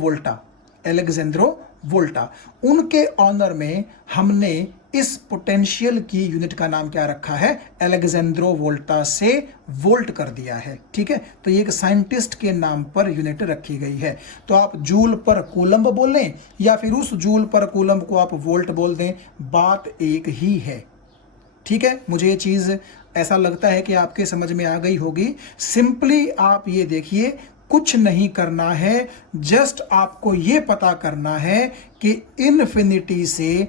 वोल्टा, उनके ऑनर में हमने इस पोटेंशियल की यूनिट का नाम क्या रखा है, अलेक्जेंड्रो वोल्टा से वोल्ट कर दिया है, ठीक है। तो ये एक साइंटिस्ट के नाम पर यूनिट रखी गई है। तो आप जूल पर कूलम्ब बोलें या फिर उस जूल पर कूलम्ब को आप वोल्ट बोल दें, बात एक ही है, ठीक है। मुझे ये चीज ऐसा लगता है कि आपके समझ में आ गई होगी। सिंपली आप ये देखिए, कुछ नहीं करना है, जस्ट आपको ये पता करना है कि इन्फिनिटी से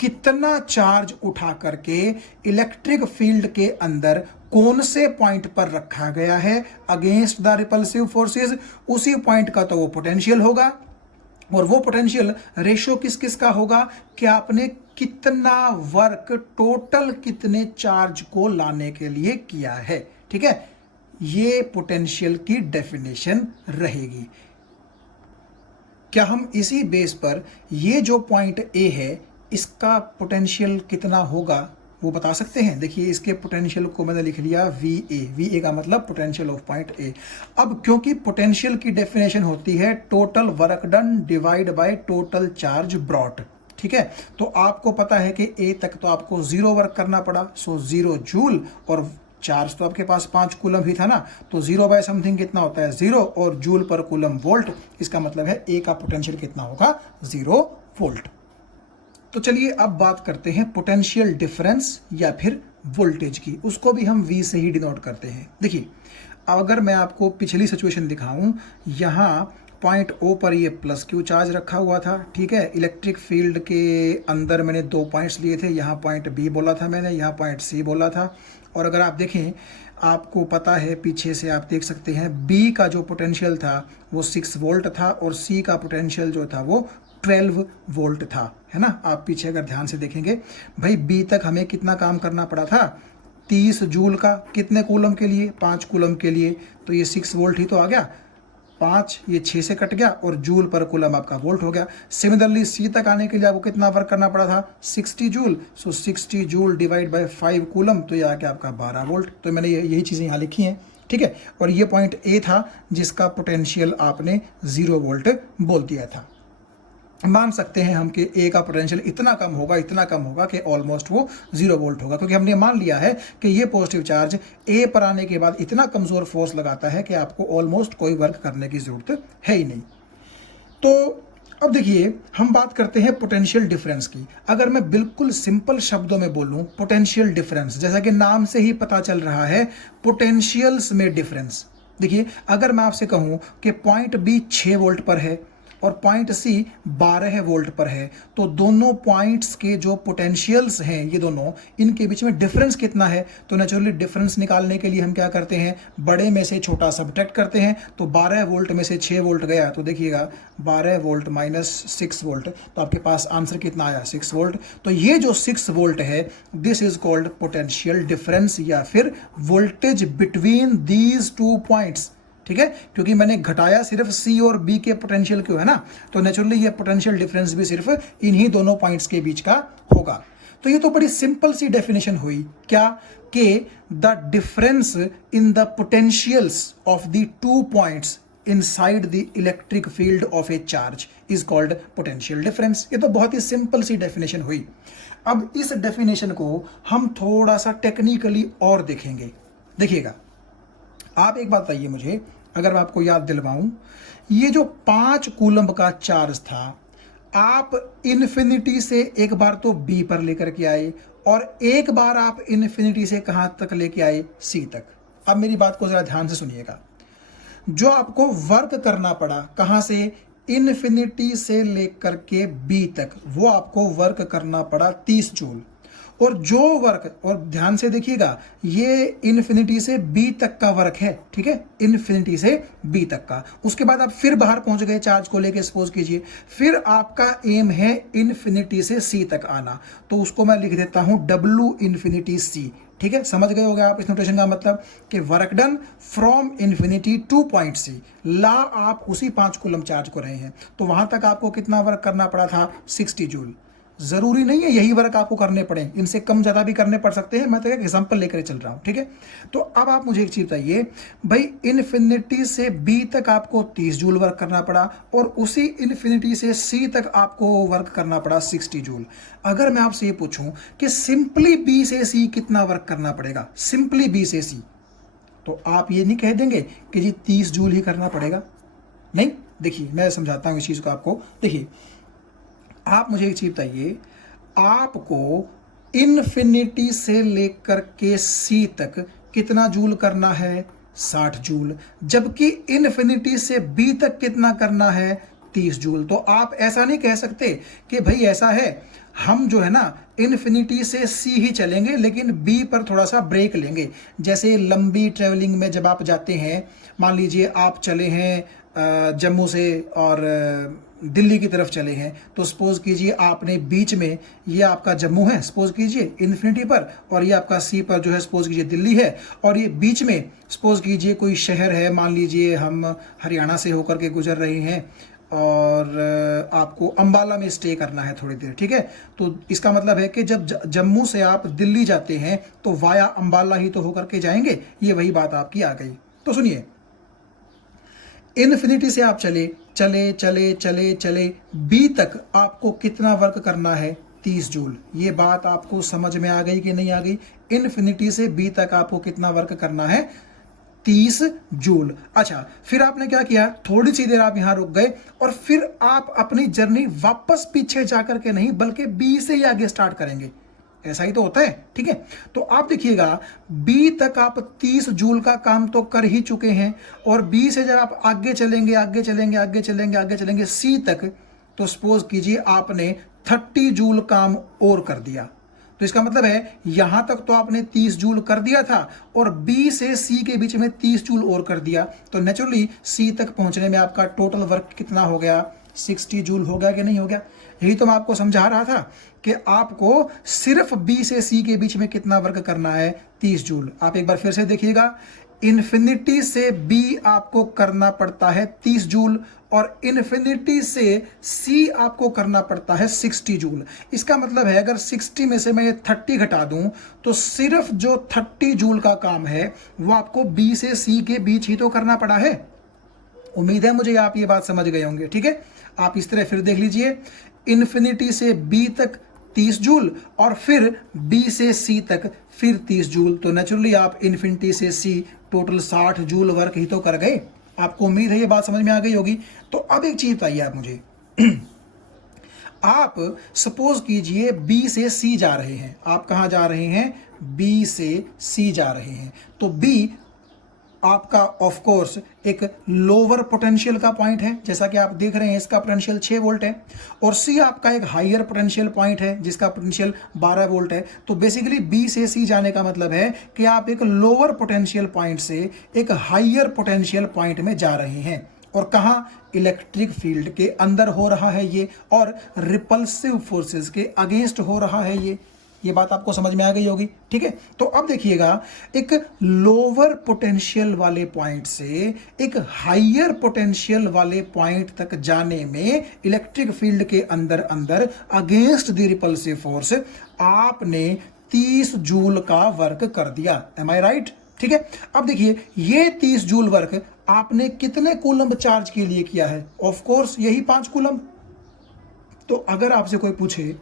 कितना चार्ज उठा करके इलेक्ट्रिक फील्ड के अंदर कौन से पॉइंट पर रखा गया है अगेंस्ट द रिपल्सिव फोर्सेस, उसी पॉइंट का तो वो पोटेंशियल होगा। और वो पोटेंशियल रेशियो किस किस का होगा कि आपने कितना वर्क टोटल कितने चार्ज को लाने के लिए किया है, ठीक है। ये पोटेंशियल की डेफिनेशन रहेगी। क्या हम इसी बेस पर ये जो पॉइंट ए है इसका पोटेंशियल कितना होगा वो बता सकते हैं। देखिए इसके पोटेंशियल को मैंने लिख लिया VA का मतलब पोटेंशियल ऑफ पॉइंट ए। अब क्योंकि पोटेंशियल की डेफिनेशन होती है total work done divide by total charge brought, ठीक है। तो आपको पता है कि ए तक तो आपको 0 वर्क करना पड़ा, सो 0 जूल, और चार्ज तो आपके पास 5 कूलम ही था ना, तो 0 बाय समथिंग कितना होता है 0, और जूल पर कूलम वोल्ट। इसका मतलब है ए का पोटेंशियल कितना होगा 0 वोल्ट। तो चलिए अब बात करते हैं पोटेंशियल डिफरेंस या फिर वोल्टेज की, उसको भी हम V से ही डिनोट करते हैं। देखिए अगर मैं आपको पिछली सिचुएशन दिखाऊं, यहाँ पॉइंट O पर ये प्लस Q चार्ज रखा हुआ था, ठीक है। इलेक्ट्रिक फील्ड के अंदर मैंने 2 पॉइंट्स लिए थे, यहाँ पॉइंट B बोला था मैंने, यहाँ पॉइंट C बोला था। और अगर आप देखें, आपको पता है पीछे से आप देख सकते हैं B का जो पोटेंशियल था वो 6 वोल्ट था, और C का पोटेंशियल जो था वो 12 वोल्ट था, है ना। आप पीछे अगर ध्यान से देखेंगे, भाई B तक हमें कितना काम करना पड़ा था 30 जूल का, कितने कूलम के लिए 5 कूलम के लिए, तो ये 6 वोल्ट ही तो आ गया, 5 ये 6 से कट गया, और जूल पर कूलम आपका वोल्ट हो गया। सिमिलरली C तक आने के लिए आपको कितना वर्क करना पड़ा था 60 joule, so 60 joule divide by 5 coulomb, तो ये आ गया आपका 12 वोल्ट। तो मैंने यही चीज़ें यहाँ लिखी हैं, ठीक है। और ये पॉइंट A था जिसका पोटेंशियल आपने 0 वोल्ट बोल दिया था। मान सकते हैं हम कि ए का पोटेंशियल इतना कम होगा कि ऑलमोस्ट वो 0 वोल्ट होगा, क्योंकि हमने मान लिया है कि ये पॉजिटिव चार्ज ए पर आने के बाद इतना कमजोर फोर्स लगाता है कि आपको ऑलमोस्ट कोई वर्क करने की जरूरत है ही नहीं। तो अब देखिए हम बात करते हैं पोटेंशियल डिफरेंस की। अगर मैं बिल्कुल सिंपल शब्दों में बोलूं पोटेंशियल डिफरेंस, जैसा कि नाम से ही पता चल रहा है पोटेंशियल्स में डिफरेंस। देखिए अगर मैं आपसे कहूं कि पॉइंट B 6 वोल्ट पर है और पॉइंट सी 12 वोल्ट पर है, तो दोनों पॉइंट्स के जो पोटेंशियल्स हैं ये दोनों, इनके बीच में डिफरेंस कितना है। तो नेचुरली डिफरेंस निकालने के लिए हम क्या करते हैं, बड़े में से छोटा सब्ट्रैक्ट करते हैं। तो 12 वोल्ट में से 6 वोल्ट गया, तो देखिएगा 12 वोल्ट माइनस 6 वोल्ट, तो आपके पास आंसर कितना आया, 6 वोल्ट। तो ये जो 6 वोल्ट है, this is called potential difference या फिर voltage between these two points. ठीक है, क्योंकि मैंने घटाया सिर्फ सी और बी के पोटेंशियल क्यों है ना, तो नेचुरली ये पोटेंशियल डिफरेंस भी सिर्फ इन्हीं दोनों पॉइंट्स के बीच का होगा। तो ये तो बड़ी सिंपल सी डेफिनेशन हुई, क्या कि the difference in the potentials of the two points inside the electric field of A charge is called potential difference. ये तो बहुत ही सिंपल सी डेफिनेशन हुई। अब इस डेफिनेशन को हम थोड़ा सा टेक्निकली और देखेंगे। देखिएगा, आप एक बात बताइए मुझे, अगर मैं आपको याद दिलवाऊं, ये जो 5 कूलम्ब का चार्ज था, आप इन्फिनिटी से एक बार तो बी पर लेकर के आए और एक बार आप इन्फिनिटी से कहां तक लेके आए, सी तक। अब मेरी बात को जरा ध्यान से सुनिएगा, जो आपको वर्क करना पड़ा कहां से, इन्फिनिटी से लेकर के बी तक, वो आपको वर्क करना पड़ा 30 जूल। और जो वर्क, और ध्यान से देखिएगा, ये इन्फिनिटी से बी तक का वर्क है, ठीक है, इन्फिनिटी से बी तक का। उसके बाद आप फिर बाहर पहुंच गए चार्ज को लेके, सपोज कीजिए, फिर आपका एम है इन्फिनिटी से सी तक आना, तो उसको मैं लिख देता हूं डब्ल्यू इन्फिनिटी सी। ठीक है, समझ गए होंगे आप इस नोटेशन का मतलब, कि work done from infinity to point C, ला आप उसी 5 कूलम चार्ज को रहे हैं, तो वहां तक आपको कितना वर्क करना पड़ा था, 60 जूल। जरूरी नहीं है यही वर्क आपको करने पड़े, इनसे कम ज्यादा भी करने पड़ सकते हैं, मैं तो एक एग्जांपल लेकर चल रहा हूं। ठीक है, तो अब आप मुझे एक चीज बताइए भाई, इन्फिनिटी से बी तक आपको 30 जूल वर्क करना पड़ा और उसी इन्फिनिटी से सी तक आपको वर्क करना पड़ा 60 जूल। अगर मैं आपसे ये पूछूं कि सिंपली बी से सी कितना वर्क करना पड़ेगा, सिंपली बी से सी, तो आप ये नहीं कह देंगे कि जी 30 जूल ही करना पड़ेगा। नहीं, देखिए मैं समझाता हूं इस चीज को आपको। देखिए, आप मुझे एक चीज बताइए, आपको इन्फिनिटी से लेकर के सी तक कितना जूल करना है, 60 जूल, जबकि इन्फिनिटी से बी तक कितना करना है, 30 जूल। तो आप ऐसा नहीं कह सकते कि भाई ऐसा है, हम जो है ना इन्फिनिटी से सी ही चलेंगे लेकिन बी पर थोड़ा सा ब्रेक लेंगे। जैसे लंबी ट्रेवलिंग में जब आप जाते हैं, मान लीजिए आप चले हैं जम्मू से और दिल्ली की तरफ चले हैं, तो सपोज कीजिए आपने बीच में, ये आपका जम्मू है सपोज कीजिए इन्फिनिटी पर, और ये आपका सी पर जो है सपोज कीजिए दिल्ली है, और ये बीच में सपोज कीजिए कोई शहर है, मान लीजिए हम हरियाणा से होकर के गुजर रहे हैं और आपको अंबाला में स्टे करना है थोड़ी देर। ठीक है, तो इसका मतलब है कि जब जम्मू से आप दिल्ली जाते हैं तो वाया अंबाला ही तो होकर के जाएंगे, ये वही बात आपकी आ गई। तो सुनिए, इन्फिनिटी से आप चले चले चले चले चले बी तक आपको कितना वर्क करना है, 30 जूल। ये बात आपको समझ में आ गई कि नहीं आ गई? इन्फिनिटी से बी तक आपको कितना वर्क करना है, 30 जूल। अच्छा, फिर आपने क्या किया, थोड़ी सी देर आप यहां रुक गए और फिर आप अपनी जर्नी वापस पीछे जाकर के नहीं बल्कि बी से ही आगे स्टार्ट करेंगे। ऐसा ही तो होता है। ठीक है, तो आप देखिएगा बी तक आप 30 जूल का काम तो कर ही चुके हैं, और बी से जब आप आगे चलेंगे आगे चलेंगे आगे चलेंगे आगे चलेंगे सी तक, तो सपोज कीजिए आपने 30 जूल काम और कर दिया। तो इसका मतलब है यहां तक तो आपने 30 जूल कर दिया था और बी से सी के बीच में 30 जूल और कर दिया, तो नेचुरली सी तक पहुंचने में आपका टोटल वर्क कितना हो गया, 60 जूल हो गया कि नहीं हो गया? यही तो मैं आपको समझा रहा था कि आपको सिर्फ बी से सी के बीच में कितना वर्क करना है, 30 जूल। आप एक बार फिर से देखिएगा, इन्फिनिटी से बी आपको करना पड़ता है 30 जूल और इन्फिनिटी से सी आपको करना पड़ता है 60 जूल। इसका मतलब है अगर 60 में से मैं ये 30 घटा दूं तो सिर्फ जो 30 जूल का काम है वो आपको बी से सी के बीच ही तो करना पड़ा है। उम्मीद है मुझे आप ये बात समझ गए होंगे। ठीक है, आप इस तरह फिर देख लीजिए, इन्फिनिटी से बी तक 30 जूल और फिर बी से सी तक फिर 30 जूल, तो नेचुरली आप इन्फिनिटी से सी टोटल 60 जूल वर्क ही तो कर गए। आपको उम्मीद है ये बात समझ में आ गई होगी। तो अब एक चीज बताइए आप मुझे, आप सपोज कीजिए बी से सी जा रहे हैं। आप कहां जा रहे हैं, बी से सी जा रहे हैं। तो बी आपका ऑफ कोर्स एक लोअर पोटेंशियल का पॉइंट है, जैसा कि आप देख रहे हैं इसका पोटेंशियल 6 वोल्ट है, और सी आपका एक हायर पोटेंशियल पॉइंट है जिसका पोटेंशियल 12 वोल्ट है। तो बेसिकली बी से सी जाने का मतलब है कि आप एक लोअर पोटेंशियल पॉइंट से एक हायर पोटेंशियल पॉइंट में जा रहे हैं, और कहां, इलेक्ट्रिक फील्ड के अंदर हो रहा है ये, और रिपल्सिव फोर्सेस के अगेंस्ट हो रहा है ये बात आपको समझ में आ गई होगी। ठीक है, तो अब देखिएगा, एक लोअर पोटेंशियल वाले पॉइंट से एक हायर पोटेंशियल वाले पॉइंट तक जाने में इलेक्ट्रिक फील्ड के अंदर अंदर अगेंस्ट द रिपल्सिव फोर्स आपने 30 जूल का वर्क कर दिया। एम आई राइट? ठीक है, अब देखिए ये 30 जूल वर्क आपने कितने कूलम्ब चार्ज के लिए किया है? ऑफ कोर्स यही 5 कूलम्ब। तो अगर आपसे कोई पूछे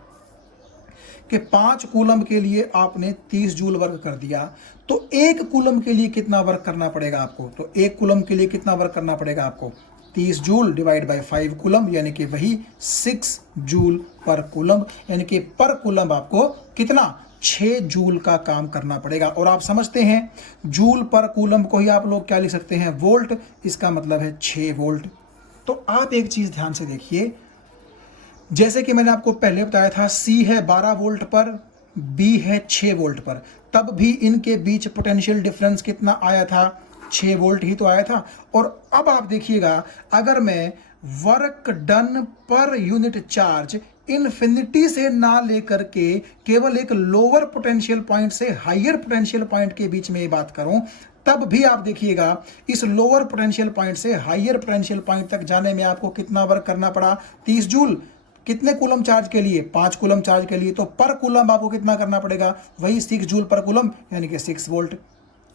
कि 5 कूलम्ब के लिए आपने 30 जूल वर्क कर दिया, तो 1 कूलम्ब के लिए कितना वर्क करना पड़ेगा आपको? तो 1 कूलम्ब के लिए कितना वर्क करना पड़ेगा आपको? 30 जूल डिवाइड बाय 5 कूलम्ब, यानी कि वही 6 जूल पर कूलम्ब, यानी कि पर कूलम्ब आपको कितना? 6 जूल का काम करना पड़ेगा। और आप समझते हैं जूल पर कूलम्ब को ही आप लोग क्या लिख सकते हैं? वोल्ट। इसका मतलब है 6 वोल्ट। तो आप एक चीज ध्यान से देखिए, जैसे कि मैंने आपको पहले बताया था, सी है 12 वोल्ट पर, बी है 6 वोल्ट पर, तब भी इनके बीच पोटेंशियल डिफरेंस कितना आया था? 6 वोल्ट ही तो आया था। और अब आप देखिएगा, अगर मैं work done per unit charge infinity से ना लेकर के केवल एक लोअर पोटेंशियल पॉइंट से हायर पोटेंशियल पॉइंट के बीच में ये बात करूं, तब भी आप देखिएगा इस लोअर पोटेंशियल पॉइंट से हायर पोटेंशियल पॉइंट तक जाने में आपको कितना वर्क करना पड़ा? 30 जूल। कितने कूलम चार्ज के लिए? 5 कूलम चार्ज के लिए। तो पर कूलम आपको कितना करना पड़ेगा? वही 6 जूल पर कूलम, यानी कि 6 वोल्ट।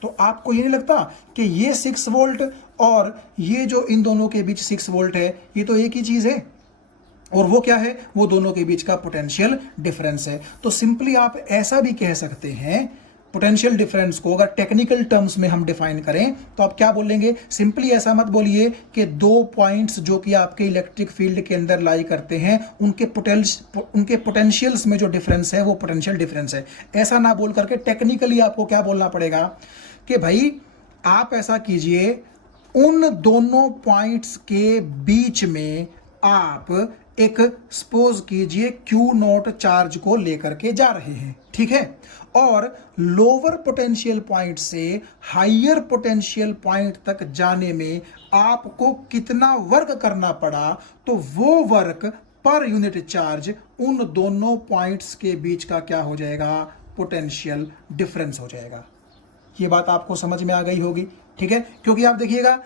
तो आपको ये नहीं लगता कि ये 6 वोल्ट और ये जो इन दोनों के बीच 6 वोल्ट है, ये तो एक ही चीज है? और वो क्या है? वो दोनों के बीच का पोटेंशियल डिफरेंस है। तो सिंपली आप ऐसा भी कह सकते हैं, पोटेंशियल डिफरेंस को अगर टेक्निकल टर्म्स में हम डिफाइन करें तो आप क्या बोलेंगे? सिंपली ऐसा मत बोलिए कि 2 पॉइंट्स जो कि आपके इलेक्ट्रिक फील्ड के अंदर लाई करते हैं उनके पोटेंशियल्स में जो डिफरेंस है वो पोटेंशियल डिफरेंस है। ऐसा ना बोल करके टेक्निकली आपको क्या बोलना पड़ेगा कि भाई आप ऐसा कीजिए, उन दोनों पॉइंट्स के बीच में आप एक सपोज कीजिए Q0 चार्ज को लेकर के जा रहे हैं, ठीक है, और लोअर पोटेंशियल पॉइंट से हायर पोटेंशियल पॉइंट तक जाने में आपको कितना वर्क करना पड़ा, तो वो वर्क पर यूनिट चार्ज उन दोनों पॉइंट्स के बीच का क्या हो जाएगा? पोटेंशियल डिफरेंस हो जाएगा। ये बात आपको समझ में आ गई होगी, ठीक है, क्योंकि आप देखिएगा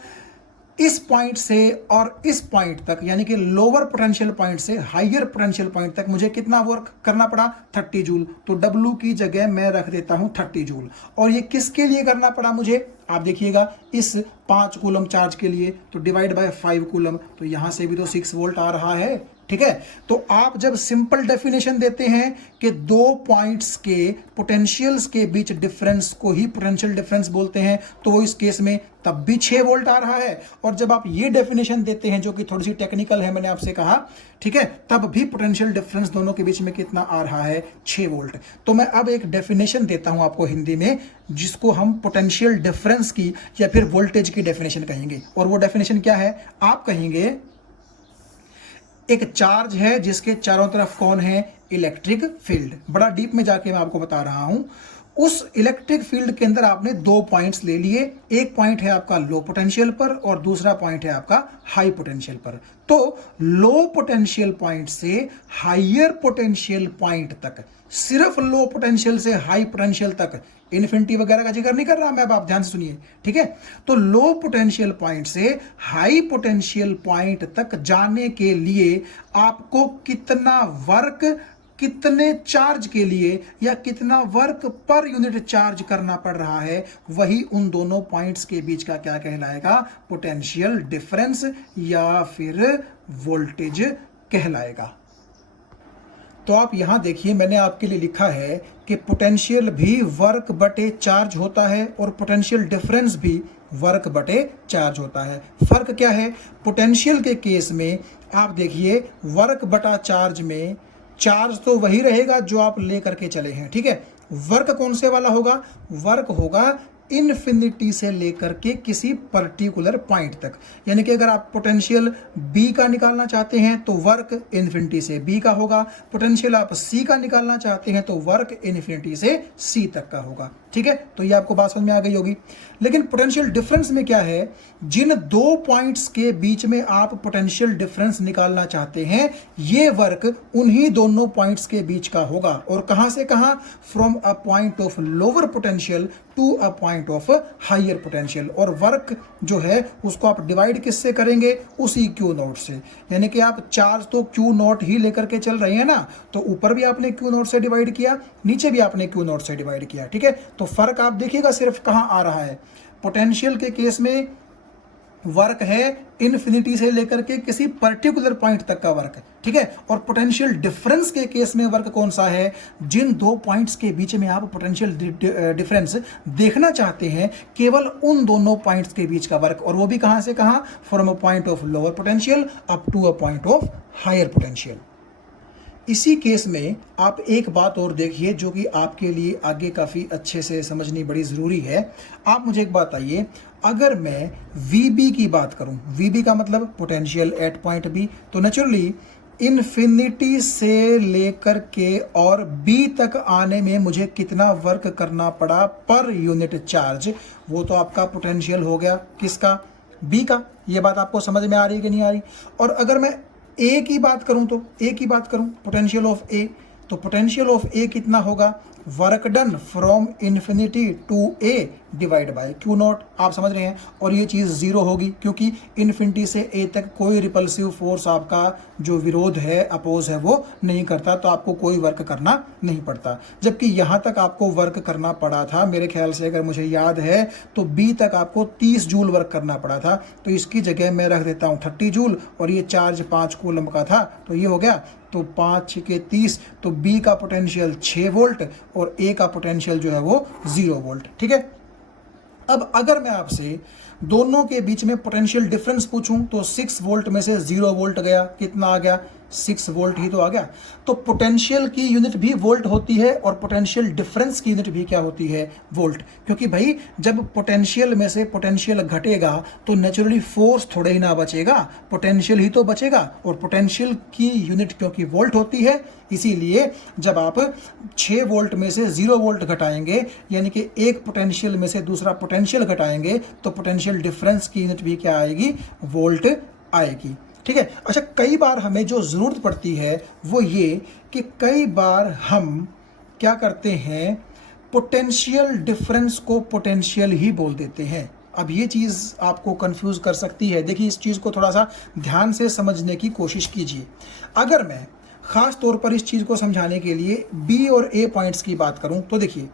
इस पॉइंट से और इस पॉइंट तक, यानी कि लोअर पोटेंशियल पॉइंट से हायर पोटेंशियल पॉइंट तक मुझे कितना वर्क करना पड़ा? 30 जूल। तो W की जगह मैं रख देता हूं 30 जूल। और ये किसके लिए करना पड़ा मुझे? आप देखिएगा इस 5 कूलम चार्ज के लिए, तो डिवाइड बाय 5 कूलम, तो यहां से भी तो 6 वोल्ट आ रहा है, ठीक है। तो आप जब सिंपल डेफिनेशन देते हैं कि 2 पॉइंट्स के पोटेंशियल्स के बीच डिफरेंस को ही पोटेंशियल डिफरेंस बोलते हैं, तो वो इस केस में तब भी 6 वोल्ट आ रहा है। और जब आप ये डेफिनेशन देते हैं जो कि थोड़ी सी टेक्निकल है, मैंने आपसे कहा, ठीक है, तब भी पोटेंशियल डिफरेंस दोनों के बीच में कितना आ रहा है? 6 वोल्ट। तो मैं अब एक डेफिनेशन देता हूं आपको हिंदी में, जिसको हम पोटेंशियल डिफरेंस की या फिर वोल्टेज की डेफिनेशन कहेंगे। और वो डेफिनेशन क्या है? आप कहेंगे एक चार्ज है जिसके चारों तरफ कौन है? Electric field. बड़ा डीप में जाके मैं आपको बता रहा हूं। उस इलेक्ट्रिक फील्ड के अंदर आपने 2 पॉइंट्स ले लिए, एक पॉइंट है आपका लो पोटेंशियल पर और दूसरा पॉइंट है आपका हाई पोटेंशियल पर। तो लो पोटेंशियल पॉइंट से हायर पोटेंशियल पॉइंट तक, सिर्फ लो पोटेंशियल से हाई पोटेंशियल तक, इन्फिनिटी वगैरह का जिक्र नहीं कर रहा मैं, अब आप ध्यान से सुनिए, ठीक है। तो लो पोटेंशियल पॉइंट से हाई पोटेंशियल पॉइंट तक जाने के लिए आपको कितना वर्क, कितने चार्ज के लिए, या कितना वर्क पर यूनिट चार्ज करना पड़ रहा है, वही उन दोनों पॉइंट्स के बीच का क्या कहलाएगा? पोटेंशियल डिफरेंस या फिर वोल्टेज कहलाएगा। तो आप यहां देखिए, मैंने आपके लिए लिखा है कि पोटेंशियल भी वर्क बटे चार्ज होता है और पोटेंशियल डिफरेंस भी वर्क बटे चार्ज होता है। फर्क क्या है? पोटेंशियल के केस में आप देखिए, वर्क बटा चार्ज में चार्ज तो वही रहेगा जो आप लेकर के चले हैं, ठीक है। वर्क कौन से वाला होगा? वर्क होगा इन्फिनिटी से लेकर के किसी पर्टिकुलर पॉइंट तक। यानी कि अगर आप पोटेंशियल B का निकालना चाहते हैं तो वर्क इन्फिनिटी से B का होगा, पोटेंशियल आप C का निकालना चाहते हैं तो वर्क इन्फिनिटी से C तक का होगा। ठीक है, तो ये आपको बात समझ में आ गई होगी। लेकिन पोटेंशियल डिफरेंस में क्या है, जिन दो पॉइंट्स के बीच में आप पोटेंशियल डिफरेंस निकालना चाहते हैं ये वर्क उन्हीं दोनों पॉइंट्स के बीच का होगा। और कहां से कहां, from a point of lower potential to a point of higher potential. और वर्क जो है उसको आप डिवाइड किससे करेंगे, उसी क्यू नॉट से। यानी कि आप चार्ज तो क्यू नॉट ही लेकर के चल रहे हैं ना, तो ऊपर भी आपने क्यू नॉट से डिवाइड किया, नीचे भी आपने क्यू नॉट से डिवाइड किया। ठीक है, तो फर्क आप देखिएगा सिर्फ कहां आ रहा है। पोटेंशियल के केस में वर्क है इन्फिनिटी से लेकर के किसी पर्टिकुलर पॉइंट तक का वर्क। ठीक है, और पोटेंशियल डिफरेंस के केस में वर्क कौन सा है, जिन दो पॉइंट्स के बीच में आप पोटेंशियल डिफरेंस देखना चाहते हैं केवल उन दोनों पॉइंट्स के बीच का वर्क। और वो भी कहां से कहां, from a point of lower potential up to a point of higher potential. इसी केस में आप एक बात और देखिए जो कि आपके लिए आगे काफ़ी अच्छे से समझनी बड़ी ज़रूरी है। आप मुझे एक बात आइए, अगर मैं VB की बात करूं, VB का मतलब पोटेंशियल एट पॉइंट B, तो नेचुरली इन्फिनिटी से लेकर के और B तक आने में मुझे कितना वर्क करना पड़ा पर यूनिट चार्ज, वो तो आपका पोटेंशियल हो गया किसका, B का। ये बात आपको समझ में आ रही है कि नहीं आ रही। और अगर मैं A की बात करूं तो A की बात करूं, पोटेंशियल ऑफ A, तो पोटेंशियल ऑफ A कितना होगा, work done from infinity to A divide by q naught. आप समझ रहे हैं, और ये चीज़ जीरो होगी क्योंकि इन्फिनिटी से A तक कोई रिपल्सिव फोर्स आपका जो विरोध है, अपोज है, वो नहीं करता, तो आपको कोई वर्क करना नहीं पड़ता। जबकि यहाँ तक आपको वर्क करना पड़ा था, मेरे ख्याल से अगर मुझे याद है तो B तक आपको 30 जूल वर्क करना पड़ा था, तो इसकी जगह मैं रख देता हूँ 30 जूल, और ये चार्ज 5 कूलम का था, तो ये हो गया, तो 5 के 30, तो B का पोटेंशियल 6 वोल्ट और A का पोटेंशियल जो है वो 0 वोल्ट। ठीक है, अब अगर मैं आपसे दोनों के बीच में पोटेंशियल डिफरेंस पूछूं तो 6 वोल्ट में से 0 वोल्ट गया, कितना आ गया, 6 वोल्ट ही तो आ गया। तो पोटेंशियल की यूनिट भी वोल्ट होती है और पोटेंशियल डिफरेंस की यूनिट भी क्या होती है, वोल्ट। क्योंकि भाई जब पोटेंशियल में से पोटेंशियल घटेगा तो नेचुरली फोर्स थोड़े ही ना बचेगा, पोटेंशियल ही तो बचेगा, और पोटेंशियल की यूनिट क्योंकि वोल्ट होती है, इसीलिए जब आप 6 वोल्ट में से 0 वोल्ट घटाएंगे, यानी कि एक पोटेंशियल में से दूसरा पोटेंशियल घटाएंगे, तो पोटेंशियल डिफरेंस की यूनिट भी क्या आएगी, वोल्ट आएगी। ठीक है, अच्छा, कई बार हमें जो ज़रूरत पड़ती है वो ये कि कई बार हम क्या करते हैं, पोटेंशियल डिफरेंस को पोटेंशियल ही बोल देते हैं। अब ये चीज़ आपको कंफ्यूज कर सकती है। देखिए, इस चीज़ को थोड़ा सा ध्यान से समझने की कोशिश कीजिए। अगर मैं ख़ास तौर पर इस चीज़ को समझाने के लिए B और A पॉइंट्स की बात करूं तो देखिए,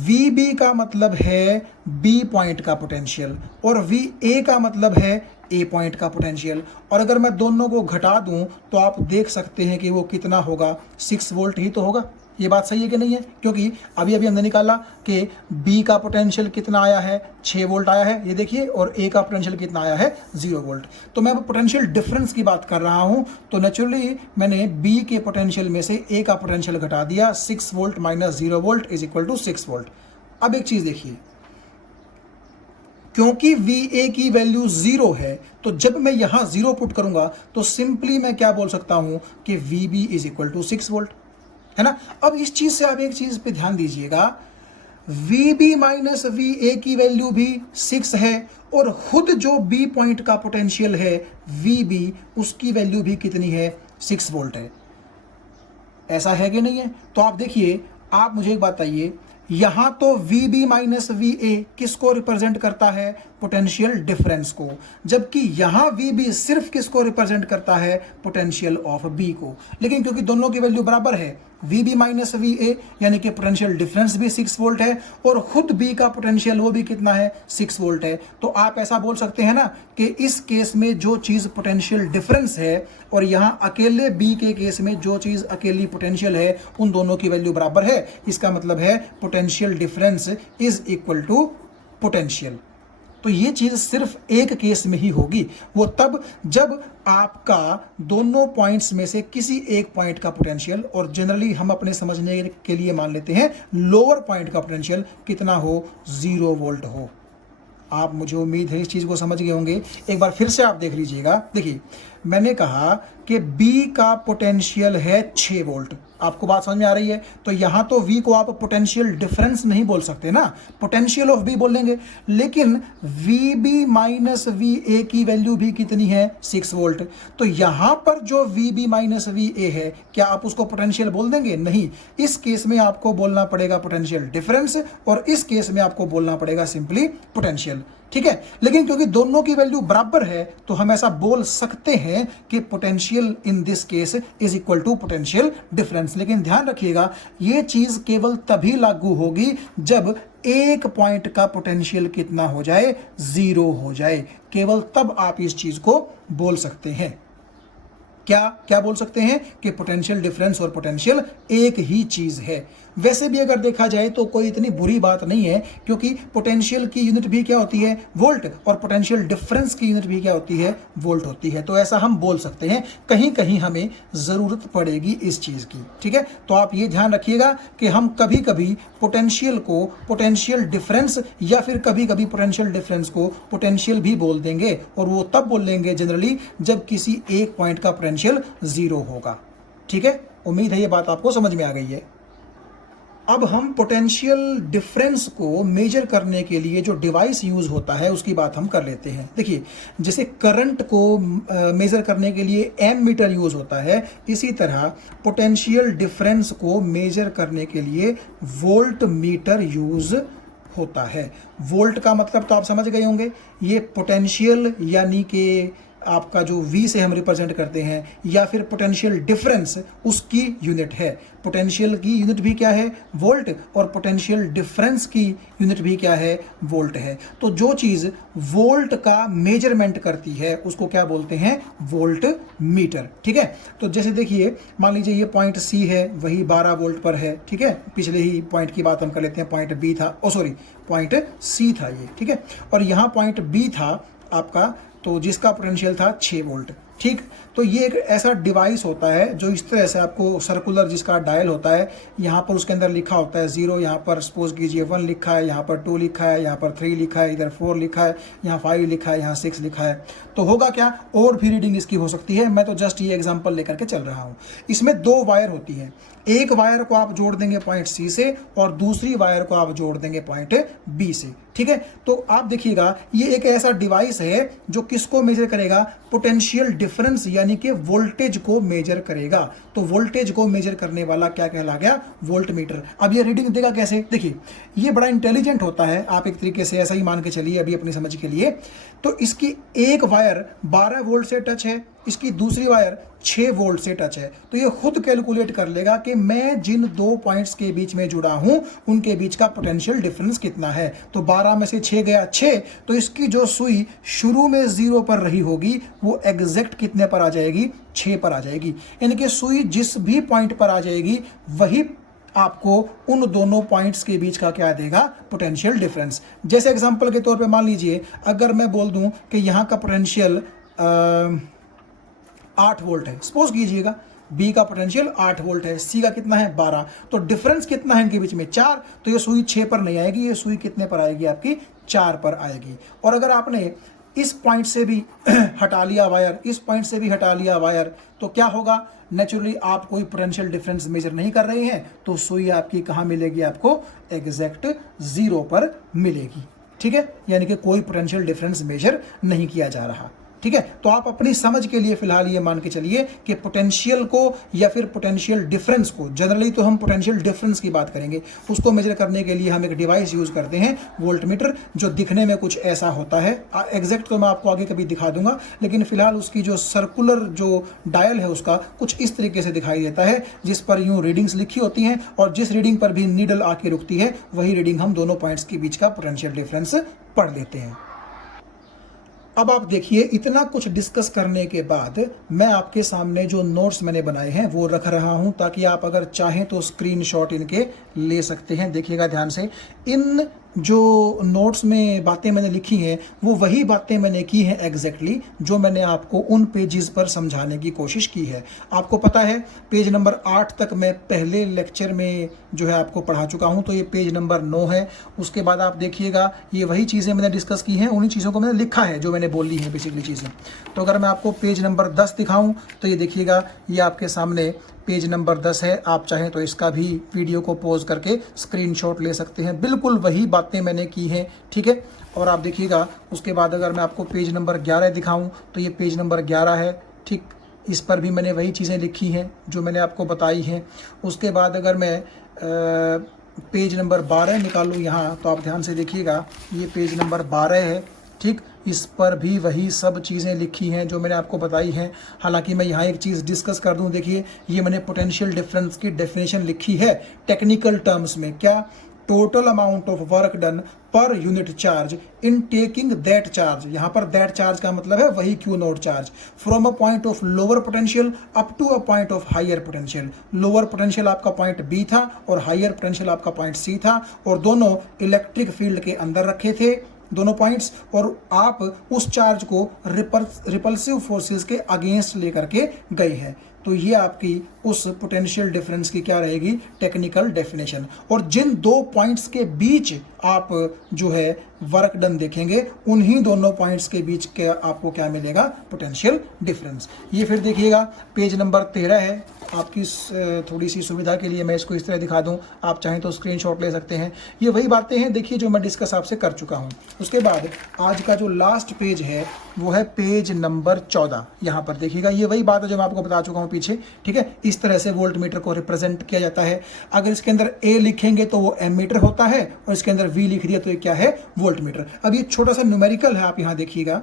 VB का मतलब है B पॉइंट का पोटेंशियल और VA का मतलब है A पॉइंट का पोटेंशियल। और अगर मैं दोनों को घटा दूं तो आप देख सकते हैं कि वो कितना होगा, 6 वोल्ट ही तो होगा। ये बात सही है कि नहीं है, क्योंकि अभी अभी हमने निकाला कि B का पोटेंशियल कितना आया है, 6 वोल्ट आया है, ये देखिए, और A का पोटेंशियल कितना आया है, 0 वोल्ट। तो मैं पोटेंशियल डिफरेंस की बात कर रहा हूं, तो नेचुरली मैंने B के पोटेंशियल में से A का पोटेंशियल घटा दिया, 6 volt minus 0 volt is equal to 6 volt. अब एक चीज देखिए, क्योंकि VA की वैल्यू 0 है, तो जब मैं यहां 0 पुट करूंगा तो सिंपली मैं क्या बोल सकता हूं कि VB is equal to 6 volt, है ना। अब इस चीज से आप एक चीज पे ध्यान दीजिएगा, VB माइनस VA की वैल्यू भी 6 है, और खुद जो B पॉइंट का पोटेंशियल है VB, उसकी वैल्यू भी कितनी है, 6 वोल्ट है। ऐसा है कि नहीं है। तो आप देखिए, आप मुझे एक बात बताइए, यहां तो VB माइनस VA किसको रिप्रेजेंट करता है, पोटेंशियल डिफरेंस को, जबकि यहां VB सिर्फ किसको रिप्रेजेंट करता है, पोटेंशियल ऑफ B को। लेकिन क्योंकि दोनों की वैल्यू बराबर है, VB माइनस VA, यानी कि पोटेंशियल डिफरेंस भी 6 वोल्ट है और खुद B का पोटेंशियल वो भी कितना है, 6 वोल्ट है। तो आप ऐसा बोल सकते हैं ना कि इस केस में जो चीज पोटेंशियल डिफरेंस है और यहां अकेले B के केस में जो चीज अकेली पोटेंशियल है, उन दोनों की वैल्यू बराबर है। इसका मतलब है potential difference is equal to potential. तो ये चीज सिर्फ एक केस में ही होगी, वो तब जब आपका दोनों पॉइंट्स में से किसी एक पॉइंट का पोटेंशियल, और जनरली हम अपने समझने के लिए मान लेते हैं लोअर पॉइंट का पोटेंशियल कितना हो, 0 वोल्ट हो। आप, मुझे उम्मीद है इस चीज को समझ गए होंगे। एक बार फिर से आप देख लीजिएगा। देखिए, मैंने कहा कि B का पोटेंशियल है 6 वोल्ट। आपको बात समझ में आ रही है? तो यहां तो V को आप पोटेंशियल डिफरेंस नहीं बोल सकते ना, पोटेंशियल ऑफ B बोलेंगे। लेकिन VB माइनस VA की वैल्यू भी कितनी है, 6 वोल्ट। तो यहां पर जो VB माइनस VA है, क्या आप उसको पोटेंशियल बोल देंगे? नहीं। इस केस में आपको बोलना पड़ेगा पोटेंशियल डिफरेंस, और इस केस में आपको बोलना पड़ेगा सिंपली पोटेंशियल। ठीक है, लेकिन क्योंकि दोनों की वैल्यू बराबर है तो हम ऐसा बोल सकते हैं कि potential in this case is equal to potential difference. लेकिन ध्यान रखिएगा, यह चीज केवल तभी लागू होगी जब एक पॉइंट का पोटेंशियल कितना हो जाए, 0 हो जाए। केवल तब आप इस चीज को बोल सकते हैं। क्या क्या बोल सकते हैं कि पोटेंशियल डिफरेंस और पोटेंशियल एक ही चीज है। वैसे भी अगर देखा जाए तो कोई इतनी बुरी बात नहीं है, क्योंकि पोटेंशियल की यूनिट भी क्या होती है, वोल्ट, और पोटेंशियल डिफरेंस की यूनिट भी क्या होती है, वोल्ट होती है। तो ऐसा हम बोल सकते हैं, कहीं कहीं हमें जरूरत पड़ेगी इस चीज की। ठीक है, तो आप ये ध्यान रखिएगा कि हम कभी कभी पोटेंशियल को पोटेंशियल डिफरेंस या फिर कभी कभी पोटेंशियल डिफरेंस को पोटेंशियल भी बोल देंगे, और वो तब बोलेंगे जनरली जब किसी एक पॉइंट का पोटेंशियल 0 होगा। ठीक है, उम्मीद है ये बात आपको समझ में आ गई है। अब हम पोटेंशियल डिफरेंस को मेजर करने के लिए जो डिवाइस यूज होता है उसकी बात हम कर लेते हैं। देखिए, जैसे करंट को मेजर करने के लिए एमीटर यूज होता है, इसी तरह पोटेंशियल डिफरेंस को मेजर करने के लिए वोल्ट मीटर यूज होता है। वोल्ट का मतलब तो आप समझ गए होंगे, ये पोटेंशियल यानी कि आपका जो V से हम रिप्रेजेंट करते हैं, या फिर पोटेंशियल डिफरेंस उसकी यूनिट है। पोटेंशियल की यूनिट भी क्या है, वोल्ट, और पोटेंशियल डिफरेंस की यूनिट भी क्या है, वोल्ट है। तो जो चीज वोल्ट का मेजरमेंट करती है उसको क्या बोलते हैं, वोल्ट मीटर। ठीक है, तो जैसे देखिए, मान लीजिए ये पॉइंट C है, वही 12 वोल्ट पर है। ठीक है, पिछले ही पॉइंट की बात हम कर लेते हैं, पॉइंट B था, पॉइंट C था ये। ठीक है, और यहाँ पॉइंट B था आपका, तो जिसका पोटेंशियल था 6 वोल्ट। ठीक, तो ये एक ऐसा डिवाइस होता है जो इस तरह से आपको सर्कुलर, जिसका डायल होता है, यहाँ पर उसके अंदर लिखा होता है 0, यहाँ पर सपोज कीजिए 1 लिखा है, यहाँ पर 2 लिखा है, यहाँ पर 3 लिखा है, इधर 4 लिखा है, यहाँ 5 लिखा है, यहाँ 6 लिखा है। तो होगा क्या, और भी रीडिंग इसकी हो सकती है, मैं तो जस्ट ये एग्जांपल लेकर के चल रहा हूँ। इसमें 2 वायर होती हैं, एक वायर को आप जोड़ देंगे पॉइंट C से, और दूसरी वायर को आप जोड़ देंगे पॉइंट B से। ठीक है, तो आप देखिएगा, ये एक ऐसा डिवाइस है जो किसको मेजर करेगा, पोटेंशियल डिफरेंस यानी कि वोल्टेज को मेजर करेगा। तो वोल्टेज को मेजर करने वाला क्या कहला गया, वोल्ट मीटर। अब ये रीडिंग देगा कैसे, देखिए ये बड़ा इंटेलिजेंट होता है, आप एक तरीके से ऐसा ही मान के चलिए अभी अपनी समझ के लिए। तो इसकी एक वायर 12 वोल्ट से टच है, इसकी दूसरी वायर 6 वोल्ट से टच है। तो ये खुद कैलकुलेट कर लेगा कि मैं जिन 2 पॉइंट्स के बीच में जुड़ा हूं उनके बीच का पोटेंशियल डिफरेंस कितना है। तो 12 में से 6 गया 6, तो इसकी जो सुई शुरू में 0 पर रही होगी वो एग्जैक्ट कितने पर आ जाएगी, 6 पर आ जाएगी। यानी कि सुई जिस भी पॉइंट पर आ जाएगी वही आपको उन दोनों पॉइंट्स के बीच का क्या देगा, पोटेंशियल डिफरेंस। जैसे एग्जांपल के तौर पे मान लीजिए, अगर मैं बोल दूं कि यहां का पोटेंशियल 8 वोल्ट है, सपोज कीजिएगा B का पोटेंशियल 8 वोल्ट है, C का कितना है 12, तो डिफरेंस कितना है इनके बीच में 4, तो ये सुई 6 पर नहीं आएगी, ये सुई कितने पर आएगी आपकी, 4 पर आएगी। और अगर आपने इस पॉइंट से भी हटा लिया वायर, इस पॉइंट से भी हटा लिया वायर, तो क्या होगा, नेचुरली आप कोई पोटेंशियल डिफरेंस मेजर नहीं कर रहे हैं, तो सुई आपकी कहां मिलेगी, आपको एग्जैक्ट 0 पर मिलेगी। ठीक है, यानी कि कोई पोटेंशियल डिफरेंस मेजर नहीं किया जा रहा। ठीक है, तो आप अपनी समझ के लिए फिलहाल ये मान के चलिए कि पोटेंशियल को या फिर पोटेंशियल डिफरेंस को, जनरली तो हम पोटेंशियल डिफरेंस की बात करेंगे, उसको मेजर करने के लिए हम एक डिवाइस यूज करते हैं, वोल्टमीटर, जो दिखने में कुछ ऐसा होता है। एग्जैक्ट तो मैं आपको आगे कभी दिखा दूंगा, लेकिन फिलहाल उसकी जो सर्कुलर जो डायल है उसका कुछ इस तरीके से दिखाई देता है, जिस पर यूं रीडिंग्स लिखी होती हैं, और जिस रीडिंग पर भी नीडल आके रुकती है वही रीडिंग हम दोनों पॉइंट्स के बीच का पोटेंशियल डिफरेंस पढ़ लेते हैं। अब आप देखिए, इतना कुछ डिस्कस करने के बाद मैं आपके सामने जो नोट्स मैंने बनाए हैं वो रख रहा हूं, ताकि आप अगर चाहें तो स्क्रीनशॉट इनके ले सकते हैं। देखिएगा ध्यान से, इन जो नोट्स में बातें मैंने लिखी हैं वो वही बातें मैंने की हैं एग्जैक्टली जो मैंने आपको उन पेजेस पर समझाने की कोशिश की है। आपको पता है पेज नंबर 8 तक मैं पहले लेक्चर में जो है आपको पढ़ा चुका हूं, तो ये पेज नंबर 9 है। उसके बाद आप देखिएगा ये वही चीज़ें मैंने डिस्कस की हैं, उन्हीं चीज़ों को मैंने लिखा है जो मैंने बोली है बेसिकली चीज़ें। तो अगर मैं आपको पेज नंबर 10 दिखाऊँ तो ये देखिएगा, ये आपके सामने पेज नंबर 10 है। आप चाहें तो इसका भी वीडियो को पॉज करके स्क्रीनशॉट ले सकते हैं, बिल्कुल वही बातें मैंने की हैं, ठीक है। और आप देखिएगा उसके बाद अगर मैं आपको पेज नंबर 11 दिखाऊं तो ये पेज नंबर 11 है, ठीक। इस पर भी मैंने वही चीज़ें लिखी हैं जो मैंने आपको बताई हैं। उसके बाद अगर मैं पेज नंबर 12 निकालूँ यहाँ, तो आप ध्यान से देखिएगा, ये पेज नंबर 12 है, ठीक। इस पर भी वही सब चीज़ें लिखी हैं जो मैंने आपको बताई हैं। हालांकि मैं यहाँ एक चीज़ डिस्कस कर दूँ, देखिए ये मैंने पोटेंशियल डिफरेंस की डेफिनेशन लिखी है टेक्निकल टर्म्स में। क्या? Total amount of work done per unit charge in taking that charge. यहाँ पर दैट चार्ज का मतलब है वही q naught charge from a point of lower potential up to a point of higher potential. Lower potential आपका point B था और higher potential आपका पॉइंट सी था, और दोनों इलेक्ट्रिक फील्ड के अंदर रखे थे दोनों पॉइंट्स, और आप उस चार्ज को रिपल्सिव फोर्सेस के अगेंस्ट लेकर के गए हैं। तो ये आपकी उस पोटेंशियल डिफरेंस की क्या रहेगी? Technical definition. और जिन दो पॉइंट्स के बीच आप जो है वर्क डन देखेंगे, उन्हीं दोनों पॉइंट्स के बीच के आपको क्या मिलेगा? Potential difference. ये फिर देखिएगा पेज नंबर 13 है। आपकी थोड़ी सी सुविधा के लिए मैं इसको इस तरह दिखा दूं, आप चाहें तो स्क्रीनशॉट ले सकते हैं। ये वही बातें हैं देखिए जो मैं डिस्कस आपसे कर चुका हूं। उसके बाद आज का जो लास्ट पेज है वो है पेज नंबर 14। यहाँ पर देखिएगा ये वही बात है जो मैं आपको बता चुका हूँ पीछे, ठीक है। इस तरह से वोल्ट मीटर को रिप्रेजेंट किया जाता है। अगर इसके अंदर ए लिखेंगे तो वो एमीटर होता है, और इसके अंदर वी लिख दिया तो ये क्या है? Volt meter. अब ये छोटा सा न्यूमेरिकल है, आप यहाँ देखिएगा।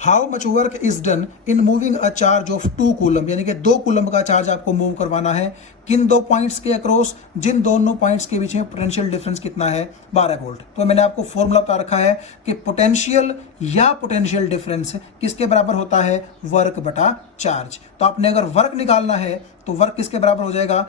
How much work is done in moving a charge of 2 coulomb, यानी कि 2 कूलम का चार्ज आपको मूव करवाना है किन दो पॉइंट्स के अक्रॉस, जिन दोनों पॉइंट्स के बीच में पोटेंशियल डिफरेंस कितना है? 12 वोल्ट। तो मैंने आपको फॉर्मूला बता रखा है कि पोटेंशियल या पोटेंशियल डिफरेंस किसके बराबर होता है? वर्क बटा चार्ज। तो आपने अगर वर्क निकालना है तो वर्क किसके बराबर हो जाएगा?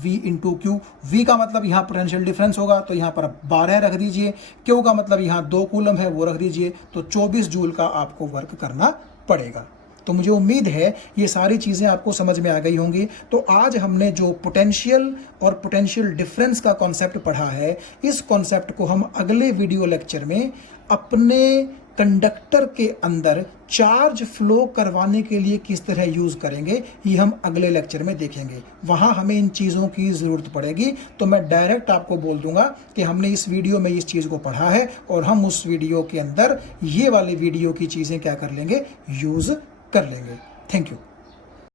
V into Q. V का मतलब यहाँ पोटेंशियल डिफरेंस होगा, तो यहाँ पर 12 रख दीजिए। Q का मतलब यहाँ 2 कूलम है, वो रख दीजिए। तो 24 जूल का आपको वर्क करना पड़ेगा। तो मुझे उम्मीद है ये सारी चीज़ें आपको समझ में आ गई होंगी। तो आज हमने जो पोटेंशियल और पोटेंशियल डिफरेंस का कॉन्सेप्ट पढ़ा है, इस कॉन्सेप्ट को हम अगले वीडियो लेक्चर में अपने कंडक्टर के अंदर चार्ज फ्लो करवाने के लिए किस तरह यूज़ करेंगे, ये हम अगले लेक्चर में देखेंगे। वहाँ हमें इन चीज़ों की ज़रूरत पड़ेगी। तो मैं डायरेक्ट आपको बोल दूंगा कि हमने इस वीडियो में इस चीज़ को पढ़ा है, और हम उस वीडियो के अंदर ये वाली वीडियो की चीज़ें क्या कर लेंगे? यूज़ कर लेंगे। Thank you.